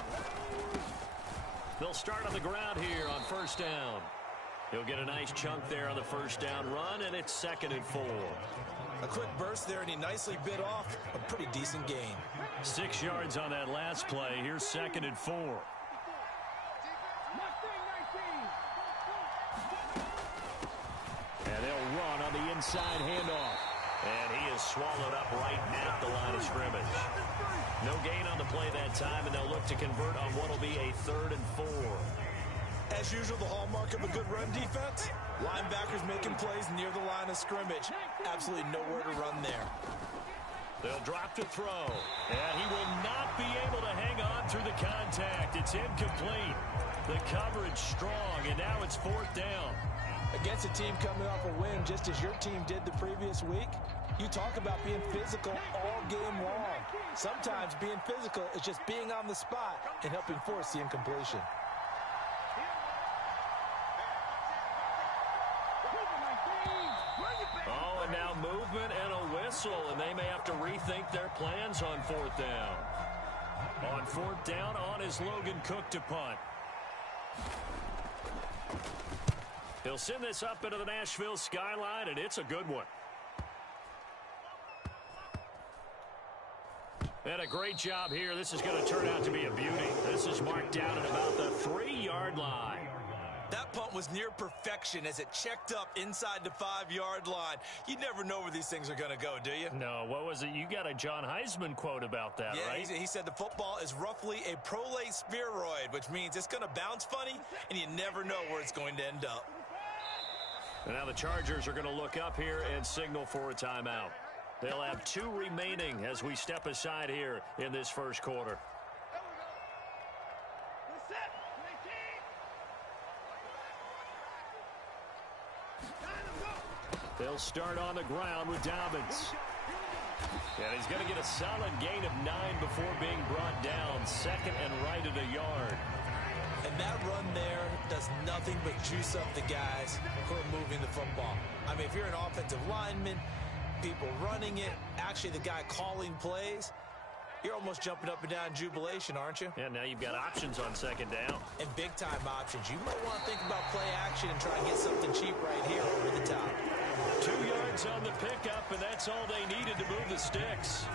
They'll start on the ground here on 1st down. He'll get a nice chunk there on the 1st down run, and it's 2nd and 4. A quick burst there, and he nicely bit off a pretty decent gain. 6 yards on that last play. Here's 2nd and 4. And they'll run on the inside handoff. And he is swallowed up right at the line of scrimmage. No gain on the play that time, and they'll look to convert on what will be a 3rd and 4. As usual, the hallmark of a good run defense, linebackers making plays near the line of scrimmage. Absolutely nowhere to run there. They'll drop to throw, and he will not be able to hang on through the contact. It's incomplete. The coverage strong, and now it's 4th down. Against a team coming off a win, just as your team did the previous week, you talk about being physical all game long. Sometimes being physical is just being on the spot and helping force the incompletion. whistle, and they may have to rethink their plans on fourth down. On fourth down, on is Logan Cook to punt. He'll send this up into the Nashville skyline, and it's a good one. And a great job here. This is going to turn out to be a beauty. This is marked down at about the 3-yard line. That punt was near perfection as it checked up inside the 5-yard line. You never know where these things are going to go, do you? No, what was it? You got a John Heisman quote about that, right? Yeah, he said the football is roughly a prolate spheroid, which means it's going to bounce funny, and you never know where it's going to end up. And now the Chargers are going to look up here and signal for a timeout. They'll have 2 remaining as we step aside here in this first quarter. They'll start on the ground with Dobbins. And he's going to get a solid gain of 9 before being brought down. Second and right at a yard. And that run there does nothing but juice up the guys who are moving the football. I mean, if you're an offensive lineman, people running it, actually the guy calling plays, you're almost jumping up and down in jubilation, aren't you? Yeah, now you've got options on second down. And big-time options. You might want to think about play action and try and get something cheap right here over the top. 2 yards on the pickup, and that's all they needed to move the sticks.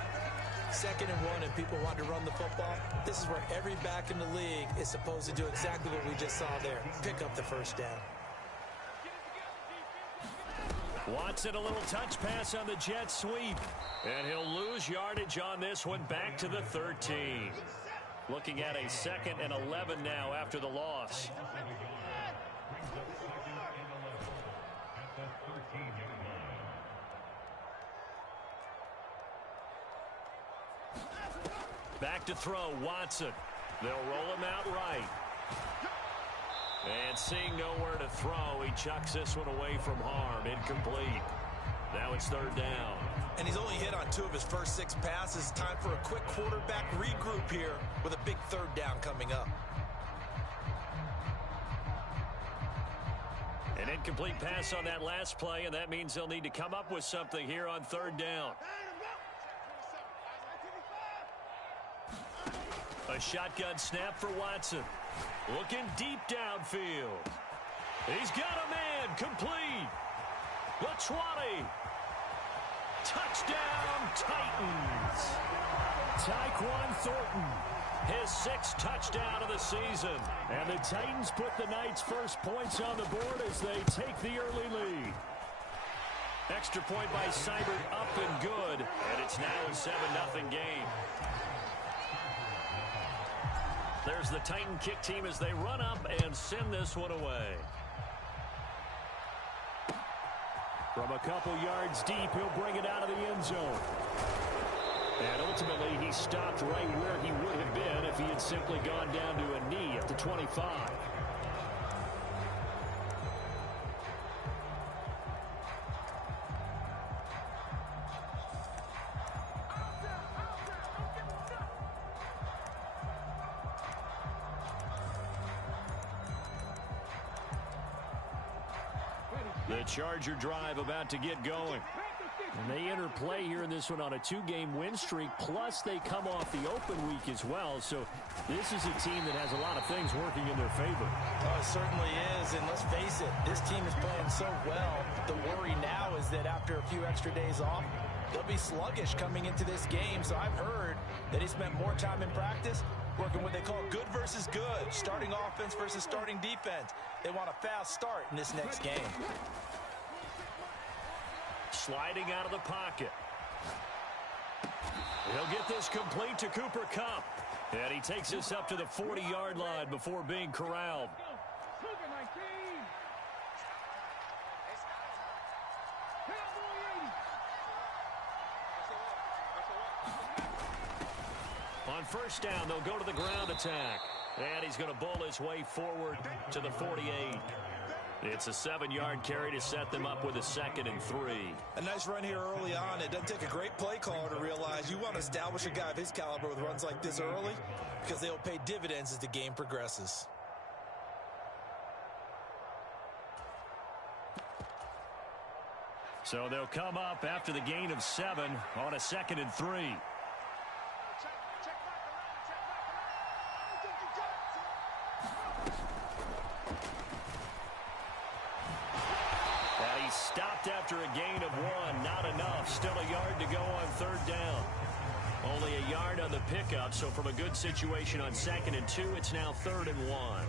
2nd and 1, and people want to run the football. This is where every back in the league is supposed to do exactly what we just saw there. Pick up the first down. Watson, a little touch pass on the jet sweep. And he'll lose yardage on this one, back to the 13. Looking at a 2nd and 11 now after the loss. Back to throw, Watson. They'll roll him out right. And seeing nowhere to throw, he chucks this one away from harm. Incomplete. Now it's 3rd down. And he's only hit on 2 of his first 6 passes. Time for a quick quarterback regroup here with a big 3rd down coming up. An incomplete pass on that last play, and that means they'll need to come up with something here on 3rd down. A shotgun snap for Watson. Looking deep downfield. He's got a man. Complete. The 20. Touchdown, Titans. Tyquan Thornton, his 6th touchdown of the season. And the Titans put the Knights' first points on the board as they take the early lead. Extra point by Seibert, up and good. And it's now a 7-0 game. There's the Titan kick team as they run up and send this one away. From a couple yards deep, he'll bring it out of the end zone. And ultimately, he stopped right where he would have been if he had simply gone down to a knee at the 25. The Charger drive about to get going. And they enter play here in this one on a 2-game win streak, plus they come off the open week as well. So this is a team that has a lot of things working in their favor. Oh, it certainly is, and let's face it, this team is playing so well. The worry now is that after a few extra days off, they'll be sluggish coming into this game. So I've heard that he spent more time in practice working what they call good versus good, starting offense versus starting defense. They want a fast start in this next game. Sliding out of the pocket. He'll get this complete to Cooper Kupp. And he takes this up to the 40-yard line before being corralled. On first down, they'll go to the ground attack. And he's going to bull his way forward to the 48. It's a 7-yard carry to set them up with a 2nd and 3. A nice run here early on. It doesn't take a great play caller to realize you want to establish a guy of his caliber with runs like this early because they'll pay dividends as the game progresses. So they'll come up after the gain of 7 on a 2nd and 3. And he's stopped after a gain of 1. Not enough. Still a yard to go on 3rd down. Only a yard on the pickup, so from a good situation on 2nd and 2, it's now 3rd and 1.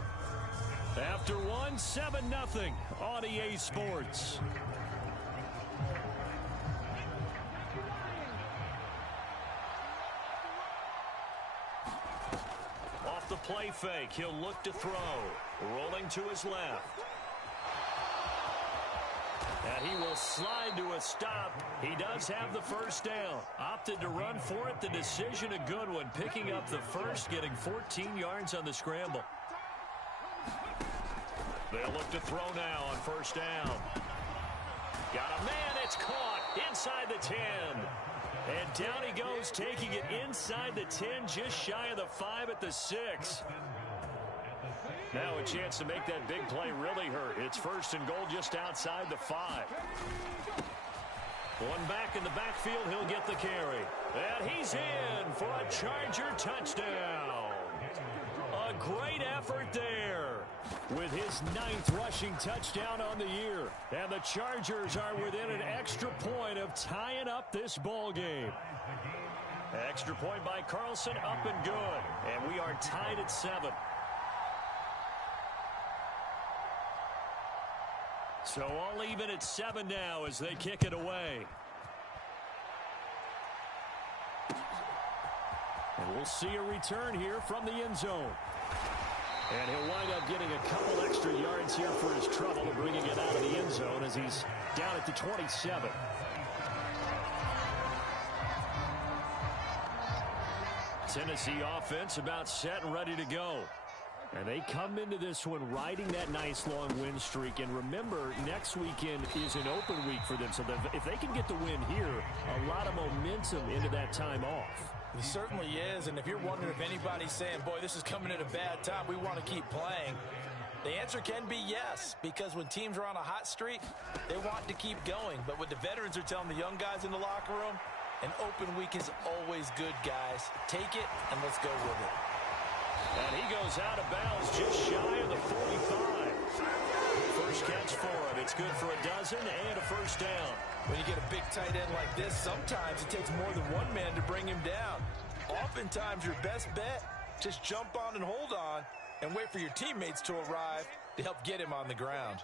After 1, 7-0 on EA Sports. Off the play fake, he'll look to throw. Rolling to his left. And he will slide to a stop. He does have the 1st down. Opted to run for it. The decision a good one. Picking up the 1st, getting 14 yards on the scramble. They'll look to throw now on 1st down. Got a man. It's caught inside the 10. And down he goes, taking it inside the 10, just shy of the 5 at the 6. Now a chance to make that big play really hurt. It's 1st and goal just outside the 5. One back in the backfield, he'll get the carry. And he's in for a Charger touchdown. A great effort there with his 9th rushing touchdown on the year. And the Chargers are within an extra point of tying up this ball game. Extra point by Carlson, up and good. And we are tied at 7. So all even at 7 now as they kick it away. And we'll see a return here from the end zone. And he'll wind up getting a couple extra yards here for his trouble, bringing it out of the end zone as he's down at the 27. Tennessee offense about set and ready to go. And they come into this one riding that nice long win streak. And remember, next weekend is an open week for them. So if they can get the win here, a lot of momentum into that time off. It certainly is. And if you're wondering if anybody's saying, boy, this is coming at a bad time, we want to keep playing, the answer can be yes. Because when teams are on a hot streak, they want to keep going. But what the veterans are telling the young guys in the locker room, an open week is always good, guys. Take it and let's go with it. And he goes out of bounds just shy of the 45. First catch for him. It's good for a dozen and a 1st down. When you get a big tight end like this, sometimes it takes more than one man to bring him down. Oftentimes your best bet, just jump on and hold on and wait for your teammates to arrive to help get him on the ground.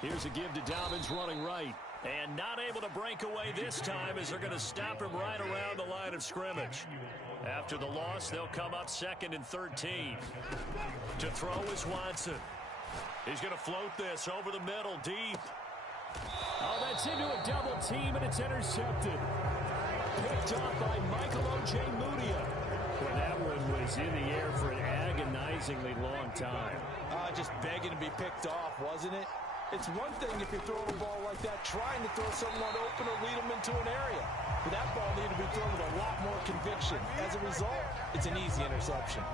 Here's a give to Dobbins running right. And not able to break away this time as they're going to stop him right around the line of scrimmage. After the loss, they'll come up 2nd and 13. To throw is Watson. He's going to float this over the middle, deep. Oh, that's into a double team, and it's intercepted. Picked up by Michael O.J. Mudia. Well, that one was in the air for an agonizingly long time. Just begging to be picked off, wasn't it? It's one thing if you're throwing a ball like that, trying to throw someone open or lead them into an area. But that ball needed to be thrown with a lot more conviction. As a result, it's an easy interception.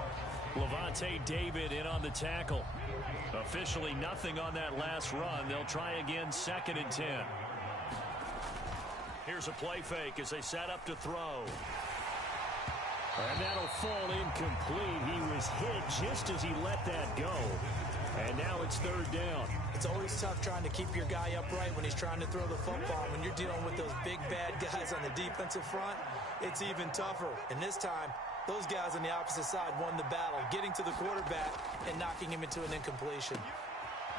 Levante David in on the tackle. Officially nothing on that last run. They'll try again 2nd and 10. Here's a play fake as they set up to throw. And that'll fall incomplete. He was hit just as he let that go. And now it's 3rd down. It's always tough trying to keep your guy upright when he's trying to throw the football. When you're dealing with those big, bad guys on the defensive front, it's even tougher. And this time, those guys on the opposite side won the battle, getting to the quarterback and knocking him into an incompletion.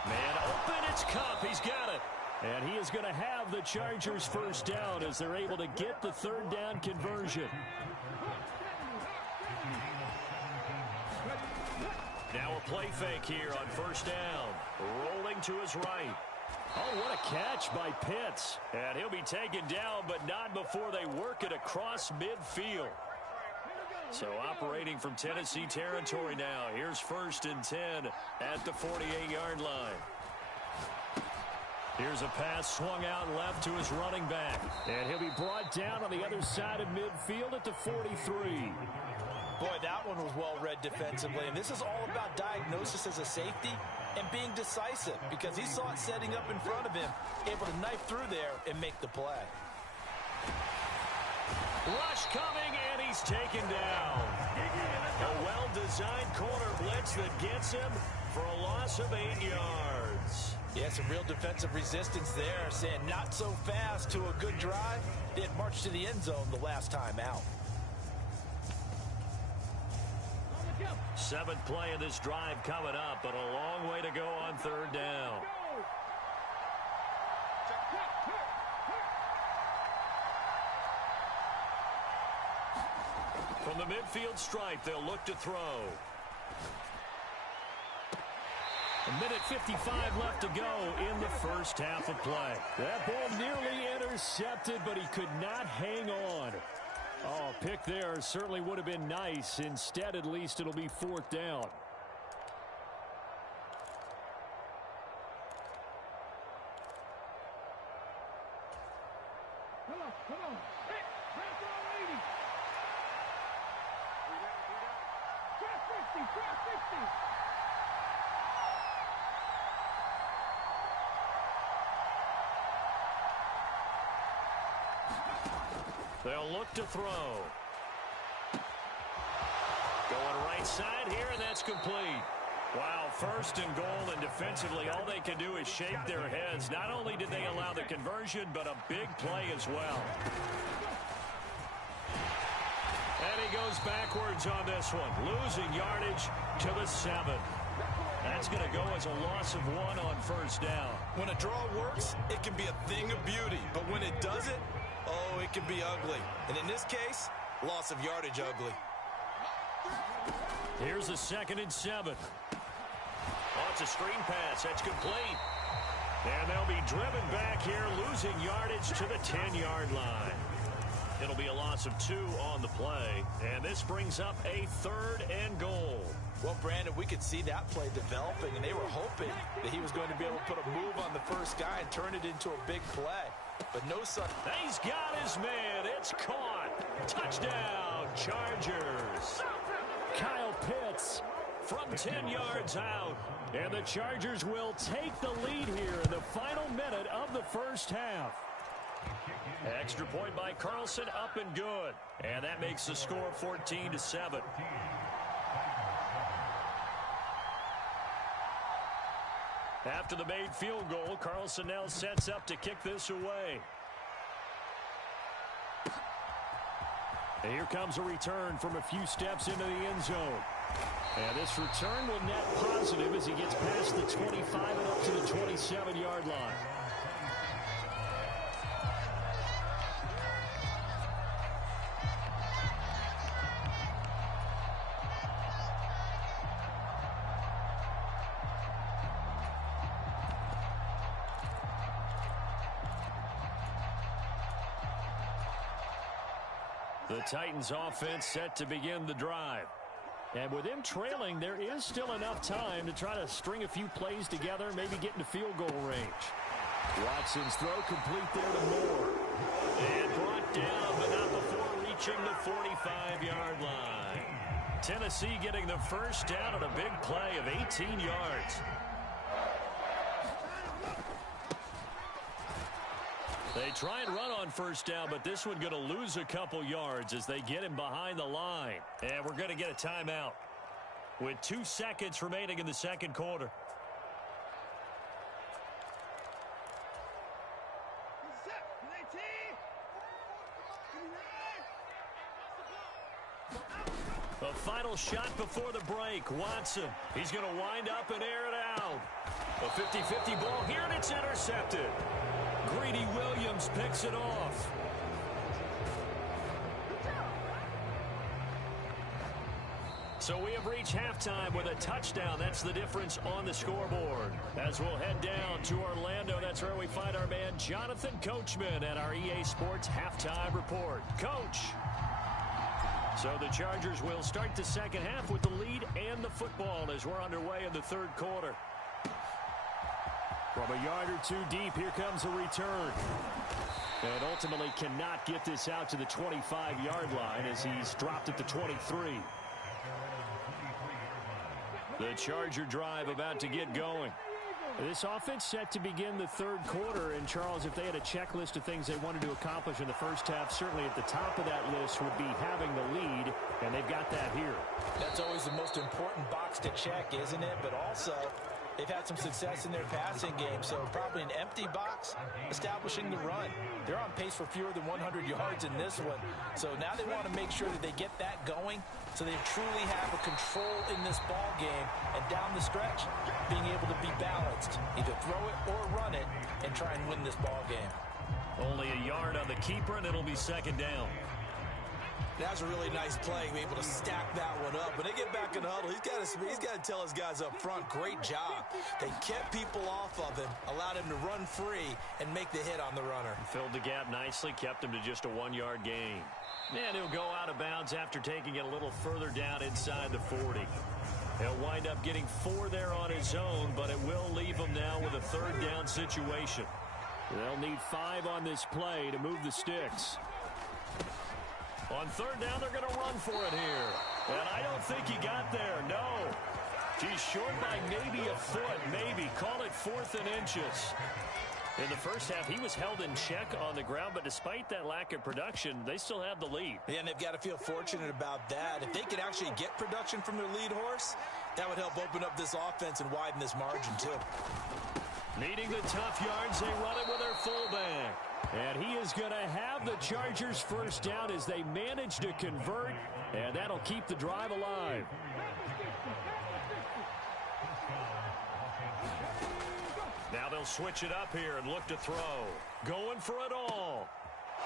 Man open, it's Cup. He's got it. And he is going to have the Chargers 1st down as they're able to get the 3rd down conversion. Now a play fake here on 1st down. Rolling to his right. Oh, what a catch by Pitts. And he'll be taken down, but not before they work it across midfield. So operating from Tennessee territory now. Here's 1st and 10 at the 48-yard line. Here's a pass swung out left to his running back. And he'll be brought down on the other side of midfield at the 43. Boy, that one was well-read defensively, and this is all about diagnosis as a safety and being decisive because he saw it setting up in front of him, able to knife through there and make the play. Rush coming, and he's taken down. A well-designed corner blitz that gets him for a loss of 8 yards. Yeah, some real defensive resistance there, saying not so fast to a good drive. They had marched to the end zone the last time out. 7th play of this drive coming up, but a long way to go on 3rd down. From the midfield stripe, they'll look to throw. A minute 55 left to go in the first half of play. That ball nearly intercepted, but he could not hang on. Oh, pick there certainly would have been nice. Instead, at least it'll be 4th down. Come on. Hey, pass on 80. Try 60. They'll look to throw. Going right side here, and that's complete. Wow, 1st and goal, and defensively, all they can do is shake their heads. Not only did they allow the conversion, but a big play as well. And he goes backwards on this one, losing yardage to the 7. That's going to go as a loss of 1 on 1st down. When a draw works, it can be a thing of beauty. But when it doesn't, oh, it can be ugly. And in this case, loss of yardage ugly. Here's a 2nd and 7. Oh, it's a screen pass. That's complete. And they'll be driven back here, losing yardage to the 10-yard line. It'll be a loss of 2 on the play. And this brings up a 3rd and goal. Well, Brandon, we could see that play developing, and they were hoping that he was going to be able to put a move on the first guy and turn it into a big play. But no such. He's got his man. It's caught. Touchdown, Chargers. Kyle Pitts from 10 yards out. And the Chargers will take the lead here in the final minute of the first half. Extra point by Carlson, up and good. And that makes the score 14-7. After the made field goal, Carlson now sets up to kick this away. And here comes a return from a few steps into the end zone. And this return will net positive as he gets past the 25 and up to the 27-yard line. The Titans offense set to begin the drive. And with them trailing, there is still enough time to try to string a few plays together, maybe get into field goal range. Watson's throw complete there to Moore. And brought down, but not before reaching the 45-yard line. Tennessee getting the first down on a big play of 18 yards. They try and run on first down, but this one going to lose a couple yards as they get him behind the line. And we're going to get a timeout with 2 seconds remaining in the second quarter. A final shot before the break. Watson, he's going to wind up and air it out. A 50-50 ball here, and it's intercepted. Greedy Williams picks it off. So we have reached halftime with a touchdown. That's the difference on the scoreboard. As we'll head down to Orlando, that's where we find our man Jonathan Coachman at our EA Sports Halftime Report. Coach. So the Chargers will start the second half with the lead and the football as we're underway in the third quarter. From a yard or two deep, here comes a return. And ultimately cannot get this out to the 25-yard line as he's dropped at the 23. The Charger drive about to get going. This offense set to begin the third quarter. And, Charles, if they had a checklist of things they wanted to accomplish in the first half, certainly at the top of that list would be having the lead, and they've got that here. That's always the most important box to check, isn't it? But also, they've had some success in their passing game, so probably an empty box establishing the run. They're on pace for fewer than 100 yards in this one. So now they want to make sure that they get that going so they truly have a control in this ball game. And down the stretch, being able to be balanced. Either throw it or run it and try and win this ball game. Only a yard on the keeper, and it'll be second down. That's a really nice play, be able to stack that one up. When they get back in the huddle, he's got to tell his guys up front, great job. They kept people off of him, allowed him to run free, and make the hit on the runner. Filled the gap nicely, kept him to just a 1-yard gain. And he'll go out of bounds after taking it a little further down inside the 40. He'll wind up getting 4 there on his own, but it will leave him now with a third down situation. They'll need 5 on this play to move the sticks. On third down, they're going to run for it here. And I don't think he got there, no. He's short by maybe a foot, maybe. Call it 4th and inches. In the first half, he was held in check on the ground, but despite that lack of production, they still have the lead. Yeah, and they've got to feel fortunate about that. If they could actually get production from their lead horse, that would help open up this offense and widen this margin, too. Needing the tough yards, they run it with their fullback. And he is going to have the Chargers first down as they manage to convert, and that'll keep the drive alive. Now they'll switch it up here and look to throw. Going for it all.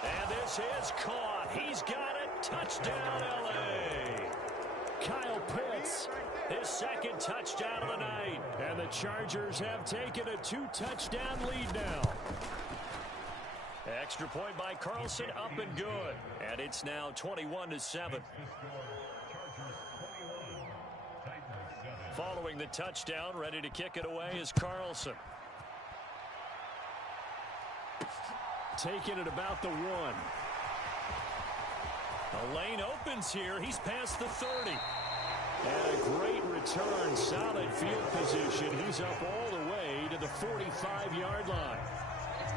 And this is caught. He's got it. Touchdown, L.A. Kyle Pitts, his second touchdown of the night. And the Chargers have taken a 2-touchdown lead now. Extra point by Carlson, up and good. And it's now 21-7. Following the touchdown, ready to kick it away is Carlson. Taking it about the 1. The lane opens here. He's past the 30. And a great return. Solid field position. He's up all the way to the 45-yard line.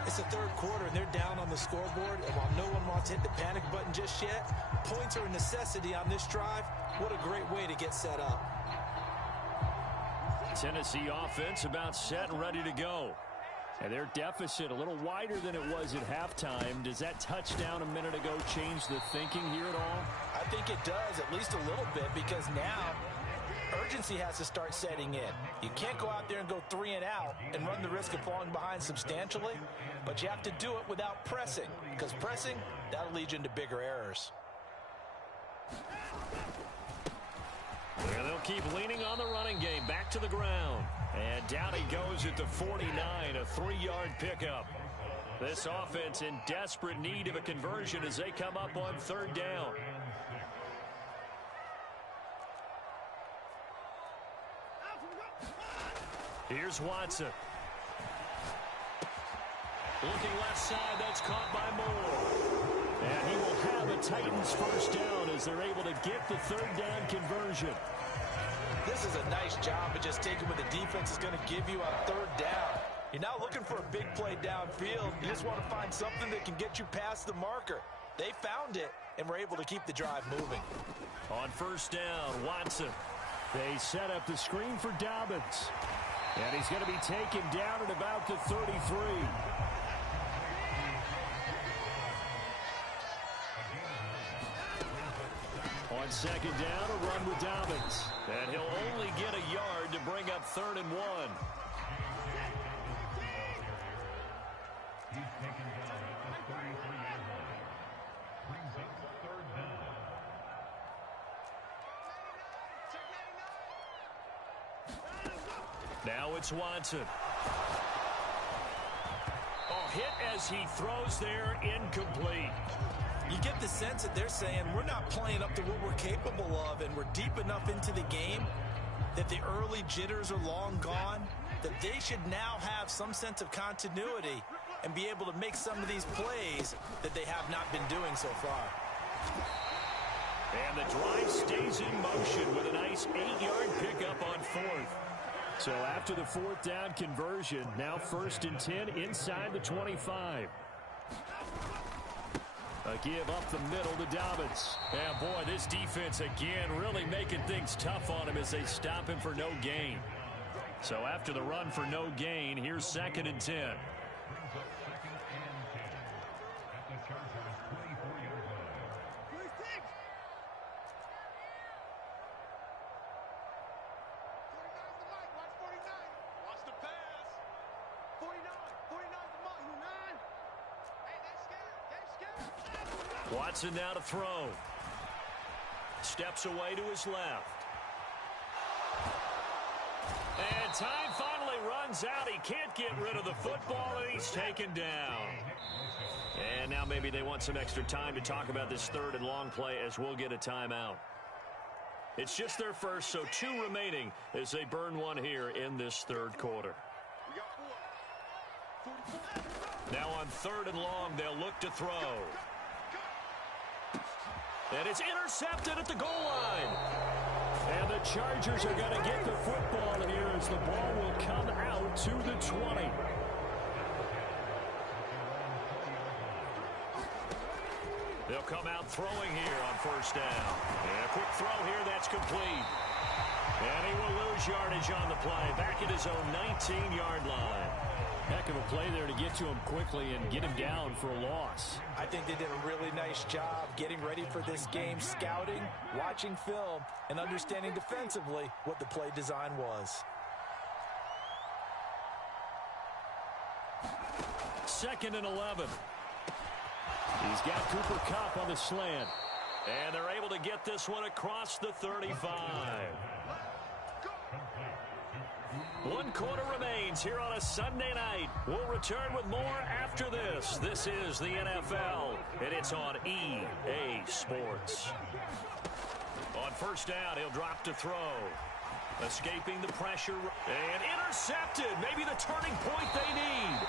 It's the third quarter, and they're down on the scoreboard. And while no one wants to hit the panic button just yet, points are a necessity on this drive. What a great way to get set up. Tennessee offense about set and ready to go. And their deficit a little wider than it was at halftime. Does that touchdown a minute ago change the thinking here at all? I think it does, at least a little bit, because now urgency has to start setting in. You can't go out there and go 3 and out and run the risk of falling behind substantially, but you have to do it without pressing, because pressing, that'll lead you into bigger errors. And they'll keep leaning on the running game. Back to the ground. And down he goes at the 49, a 3-yard pickup. This offense in desperate need of a conversion as they come up on third down. Here's Watson. Looking left side, that's caught by Moore. And he will have a Titans first down as they're able to get the third down conversion. This is a nice job of just taking what the defense is going to give you on third down. You're not looking for a big play downfield. You just want to find something that can get you past the marker. They found it and were able to keep the drive moving. On first down, Watson. They set up the screen for Dobbins. And he's going to be taken down at about the 33. On second down, a run with Dobbins. And he'll only get a yard to bring up 3rd and 1. Now it's Watson. Oh, hit as he throws there, incomplete. You get the sense that they're saying we're not playing up to what we're capable of, and we're deep enough into the game that the early jitters are long gone, that they should now have some sense of continuity and be able to make some of these plays that they have not been doing so far. And the drive stays in motion with a nice 8-yard pickup on fourth. So after the fourth down conversion, now 1st and 10 inside the 25. A give up the middle to Dobbins. And boy, this defense again really making things tough on him as they stop him for no gain. So after the run for no gain, here's 2nd and 10. Watson now to throw. Steps away to his left. And time finally runs out. He can't get rid of the football, and he's taken down. And now maybe they want some extra time to talk about this 3rd and long play as we'll get a timeout. It's just their first, so 2 remaining as they burn one here in this 3rd quarter. Now on 3rd and long, they'll look to throw. And it's intercepted at the goal line. And the Chargers are going to get the football here as the ball will come out to the 20. They'll come out throwing here on 1st down. And a quick throw here, that's complete. And he will lose yardage on the play, back at his own 19-yard line. Heck of a play there to get to him quickly and get him down for a loss. I think they did a really nice job getting ready for this game, scouting, watching film, and understanding defensively what the play design was. 2nd and 11. He's got Cooper Kupp on the slant. And they're able to get this one across the 35. 1 quarter remains here on a Sunday night. We'll return with more after this. This is the NFL, and it's on EA Sports. On 1st down, he'll drop to throw. Escaping the pressure and intercepted. Maybe the turning point they need.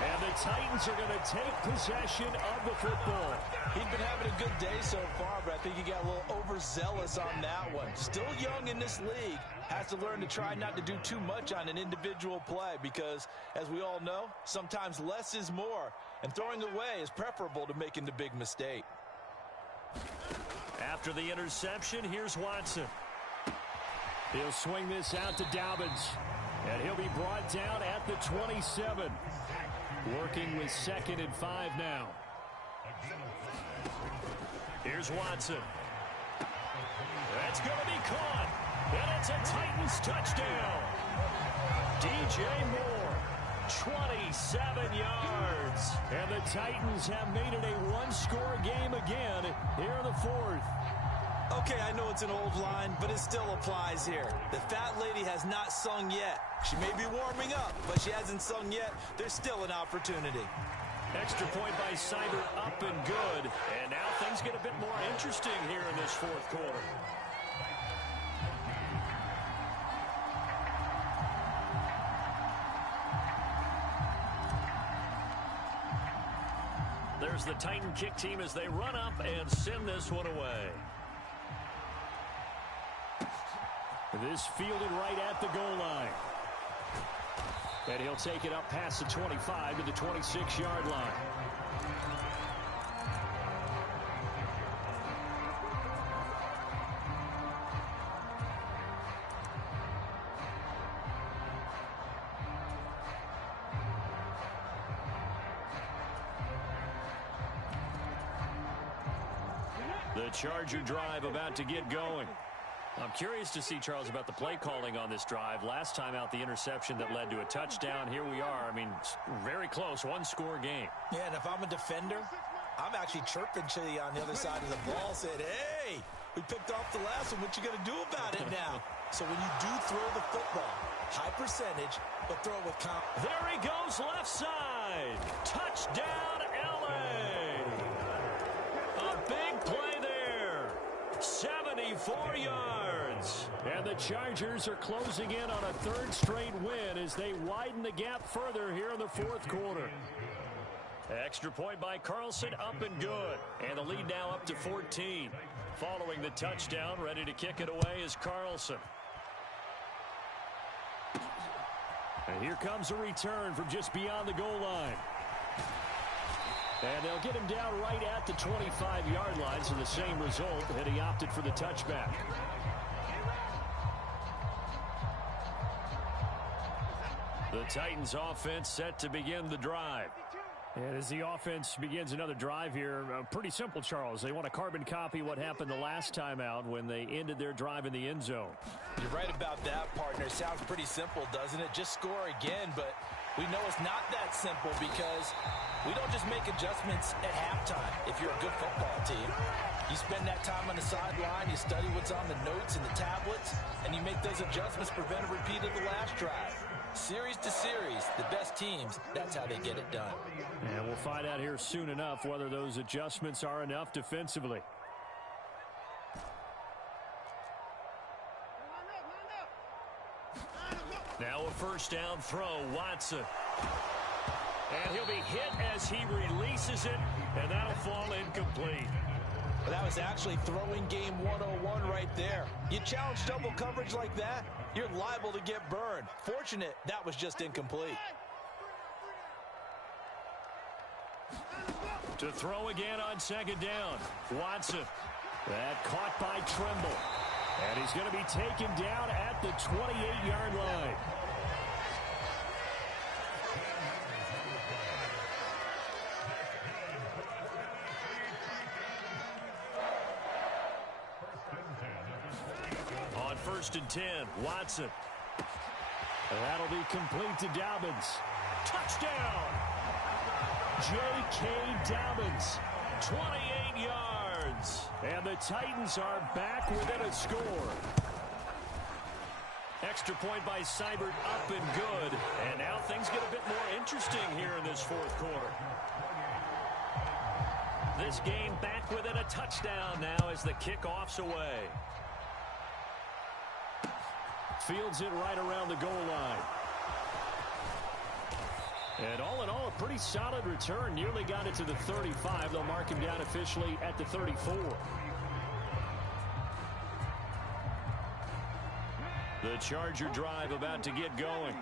And the Titans are going to take possession of the football. He's been having a good day so far, but I think he got a little overzealous on that one. Still young in this league. Has to learn to try not to do too much on an individual play because, as we all know, sometimes less is more. And throwing away is preferable to making the big mistake. After the interception, here's Watson. He'll swing this out to Dobbins. And he'll be brought down at the 27. Working with 2nd and 5 now. Here's Watson. That's going to be caught. And it's a Titans touchdown. DJ Moore, 27 yards. And the Titans have made it a 1-score game again here in the 4th. Okay, I know it's an old line, but it still applies here. The fat lady has not sung yet. She may be warming up, but she hasn't sung yet. There's still an opportunity. Extra point by Sider, up and good. And now things get a bit more interesting here in this 4th quarter. There's the Titan kick team as they run up and send this one away. This fielded right at the goal line. And he'll take it up past the 25 to the 26-yard line. The Charger drive about to get going. I'm curious to see, Charles, about the play calling on this drive. Last time out, the interception that led to a touchdown. Here we are. I mean, very close, 1-score game. Yeah, and if I'm a defender, I'm actually chirping to you on the other side of the ball, saying, hey, we picked off the last one. What you going to do about it now? So when you do throw the football, high percentage, but throw it with confidence. There he goes, left side. Touchdown, L.A. A big play there. 74 yards. And the Chargers are closing in on a 3rd straight win as they widen the gap further here in the 4th quarter. Extra point by Carlson, up and good. And the lead now up to 14. Following the touchdown, ready to kick it away is Carlson. And here comes a return from just beyond the goal line. And they'll get him down right at the 25-yard line, so the same result, and he opted for the touchback. The Titans offense set to begin the drive. And as the offense begins another drive here, pretty simple, Charles. They want to carbon copy what happened the last time out when they ended their drive in the end zone. You're right about that, partner. Sounds pretty simple, doesn't it? Just score again, but we know it's not that simple because we don't just make adjustments at halftime if you're a good football team. You spend that time on the sideline, you study what's on the notes and the tablets, and you make those adjustments to prevent a repeat of the last drive. Series to series, the best teams, that's how they get it done. And we'll find out here soon enough whether those adjustments are enough defensively. Now a first down throw, Watson. And he'll be hit as he releases it, and that'll fall incomplete. Well, that was actually throwing game 101 right there. You challenge double coverage like that, you're liable to get burned. Fortunate, that was just incomplete. To throw again on second down, Watson. That caught by Trimble. And he's going to be taken down at the 28-yard line. On 1st and 10, Watson. That'll be complete to Dobbins. Touchdown! J.K. Dobbins, 28 yards. And the Titans are back within a score. Extra point by Seibert, up and good. And now things get a bit more interesting here in this fourth quarter. This game back within a touchdown now as the kickoff's away. Fields it right around the goal line. And all in all, a pretty solid return. Nearly got it to the 35. They'll mark him down officially at the 34. The Charger drive about to get going.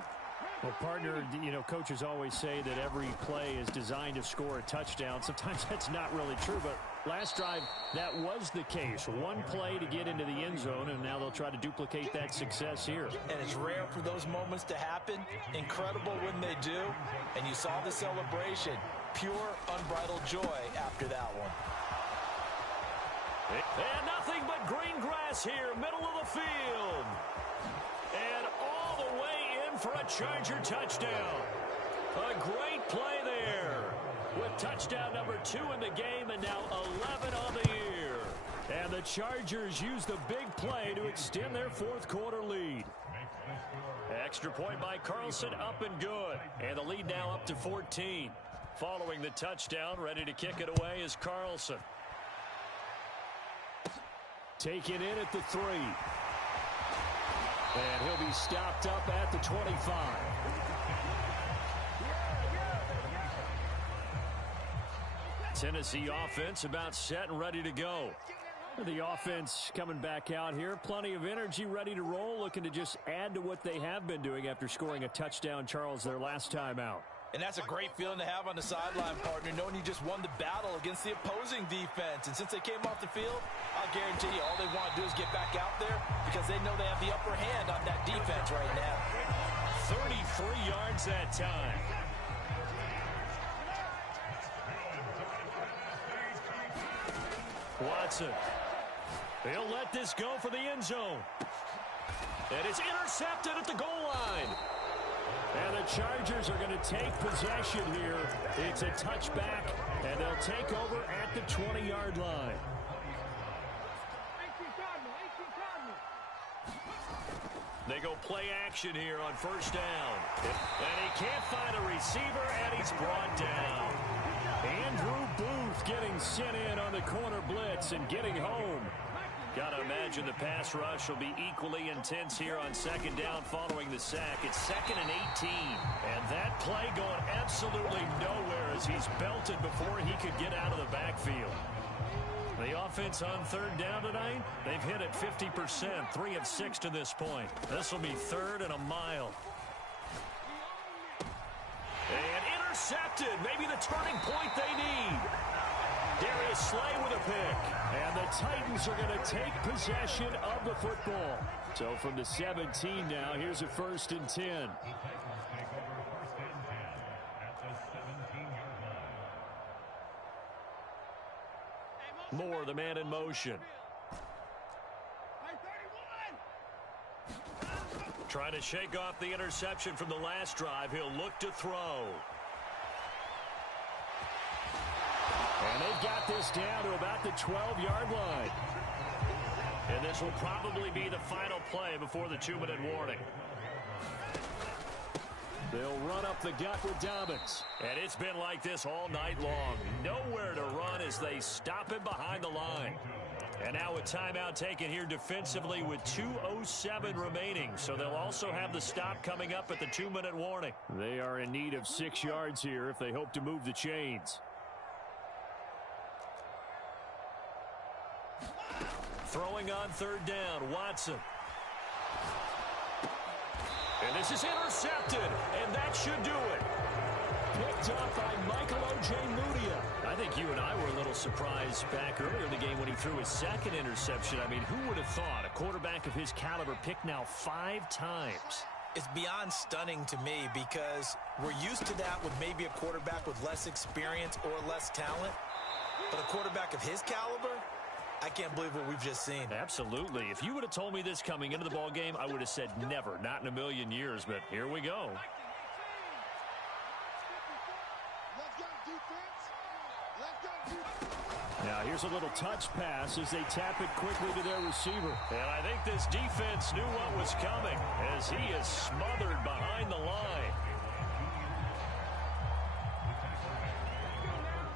Well, partner, you know, coaches always say that every play is designed to score a touchdown. Sometimes that's not really true, but last drive, that was the case. One play to get into the end zone, and now they'll try to duplicate that success here. And it's rare for those moments to happen. Incredible when they do. And you saw the celebration. Pure, unbridled joy after that one. And nothing but green grass here, middle of the field. And all the way in for a Charger touchdown. A great play there. With touchdown number 2 in the game and now 11 on the year. And the Chargers use the big play to extend their fourth quarter lead. Extra point by Carlson, up and good. And the lead now up to 14. Following the touchdown, ready to kick it away is Carlson. Taken in at the 3. And he'll be stopped up at the 25. Tennessee offense about set and ready to go. The offense coming back out here. Plenty of energy, ready to roll, looking to just add to what they have been doing after scoring a touchdown, Charles, their last time out. And that's a great feeling to have on the sideline, partner, knowing you just won the battle against the opposing defense. And since they came off the field, I'll guarantee you all they want to do is get back out there because they know they have the upper hand on that defense right now. 33 yards that time. Watson. He'll let this go for the end zone. And it's intercepted at the goal line. And the Chargers are going to take possession here. It's a touchback, and they'll take over at the 20-yard line. They go play action here on first down. And he can't find a receiver, and he's brought down. Andrew Booth getting sent in on the corner blitz and getting home. Got to imagine the pass rush will be equally intense here on second down following the sack. It's 2nd and 18. And that play going absolutely nowhere as he's belted before he could get out of the backfield. The offense on third down tonight? They've hit it 50%, 3 of 6 to this point. This will be 3rd and a mile. And intercepted. Maybe the turning point they need. Darius Slay with a pick. And the Titans are going to take possession of the football. So from the 17 now, here's a 1st and 10. Moore, the man in motion. Trying to shake off the interception from the last drive. He'll look to throw. And they've got this down to about the 12-yard line. And this will probably be the final play before the 2-minute warning. They'll run up the gut with Dobbins. And it's been like this all night long. Nowhere to run as they stop him behind the line. And now a timeout taken here defensively with 2:07 remaining. So they'll also have the stop coming up at the 2-minute warning. They are in need of 6 yards here if they hope to move the chains. Throwing on third down, Watson. And this is intercepted, and that should do it. Picked up by Michael Ojemudia. I think you and I were a little surprised back earlier in the game when he threw his 2nd interception. I mean, who would have thought a quarterback of his caliber picked now 5 times? It's beyond stunning to me because we're used to that with maybe a quarterback with less experience or less talent. But a quarterback of his caliber, I can't believe what we've just seen. Absolutely. If you would have told me this coming into the ball game, I would have said never, not in a million years. But here we go. Now here's a little touch pass as they tap it quickly to their receiver. And I think this defense knew what was coming as he is smothered behind the line.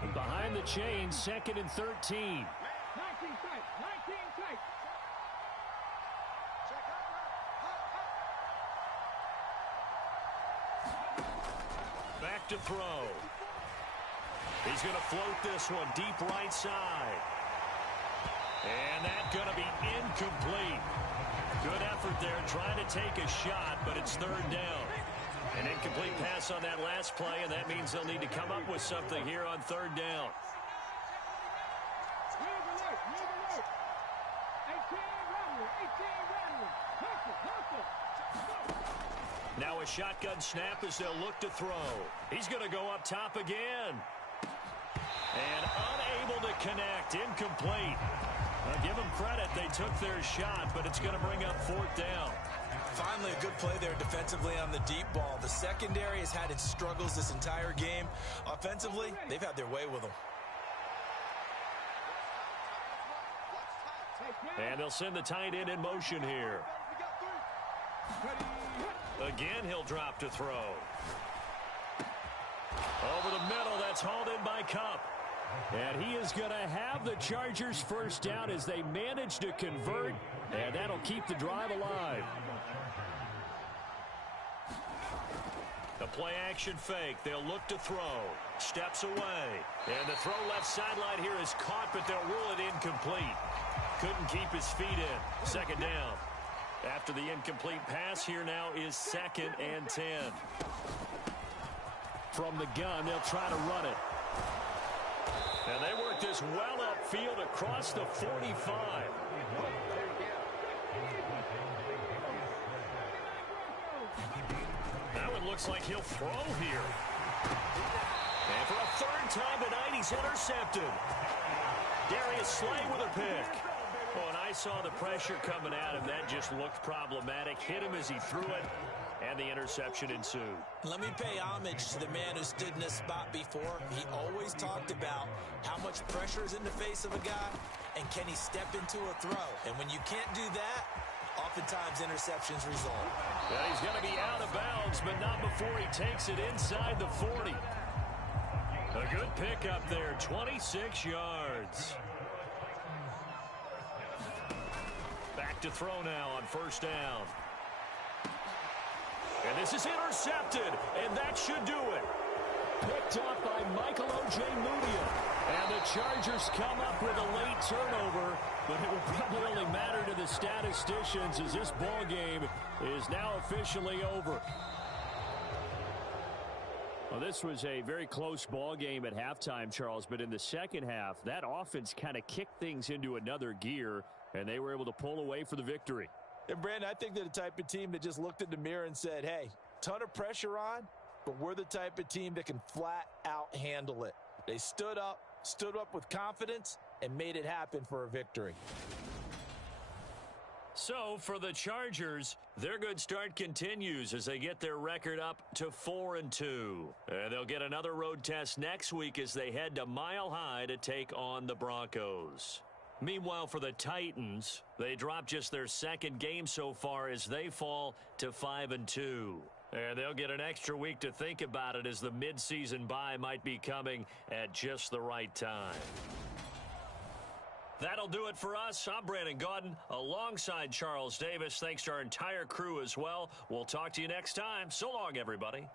And behind the chains, 2nd and 13. Back to throw. He's going to float this one deep right side. And that's going to be incomplete. Good effort there trying to take a shot, but it's 3rd down. An incomplete pass on that last play, and that means they'll need to come up with something here on 3rd down. Now a shotgun snap as they'll look to throw. He's going to go up top again. And unable to connect. Incomplete. I'll give them credit. They took their shot, but it's going to bring up 4th down. Finally, a good play there defensively on the deep ball. The secondary has had its struggles this entire game. Offensively, they've had their way with them. And they'll send the tight end in motion here. Again, he'll drop to throw. Over the middle, that's hauled in by Kupp. And he is going to have the Chargers 1st down as they manage to convert, and that'll keep the drive alive. The play action fake. They'll look to throw. Steps away. And the throw left sideline here is caught, but they'll rule it incomplete. Couldn't keep his feet in. 2nd down. After the incomplete pass, here now is 2nd and 10. From the gun, they'll try to run it. And they work this well upfield across the 45. Now it looks like he'll throw here. And for a 3rd time tonight, he's intercepted. Darius Slay with a pick. Oh, and I saw the pressure coming at him. That just looked problematic. Hit him as he threw it, and the interception ensued. Let me pay homage to the man who stood in this spot before. He always talked about how much pressure is in the face of a guy, and can he step into a throw. And when you can't do that, oftentimes interceptions result. Well, he's going to be out of bounds, but not before he takes it inside the 40. A good pickup there, 26 yards. Back to throw now on 1st down. And this is intercepted, and that should do it. picked up by Michael Ojemudia. And the Chargers come up with a late turnover, but it will probably only matter to the statisticians as this ball game is now officially over. Well, this was a very close ball game at halftime, Charles, but in the second half, that offense kind of kicked things into another gear, and they were able to pull away for the victory. And, Brandon, I think they're the type of team that just looked in the mirror and said, hey, ton of pressure on, but we're the type of team that can flat out handle it. They stood up with confidence, and made it happen for a victory. So for the Chargers, their good start continues as they get their record up to 4-2. And they'll get another road test next week as they head to Mile High to take on the Broncos. Meanwhile, for the Titans, they dropped just their second game so far as they fall to 5-2. And they'll get an extra week to think about it as the midseason bye might be coming at just the right time. That'll do it for us. I'm Brandon Gaudin alongside Charles Davis. Thanks to our entire crew as well. We'll talk to you next time. So long, everybody.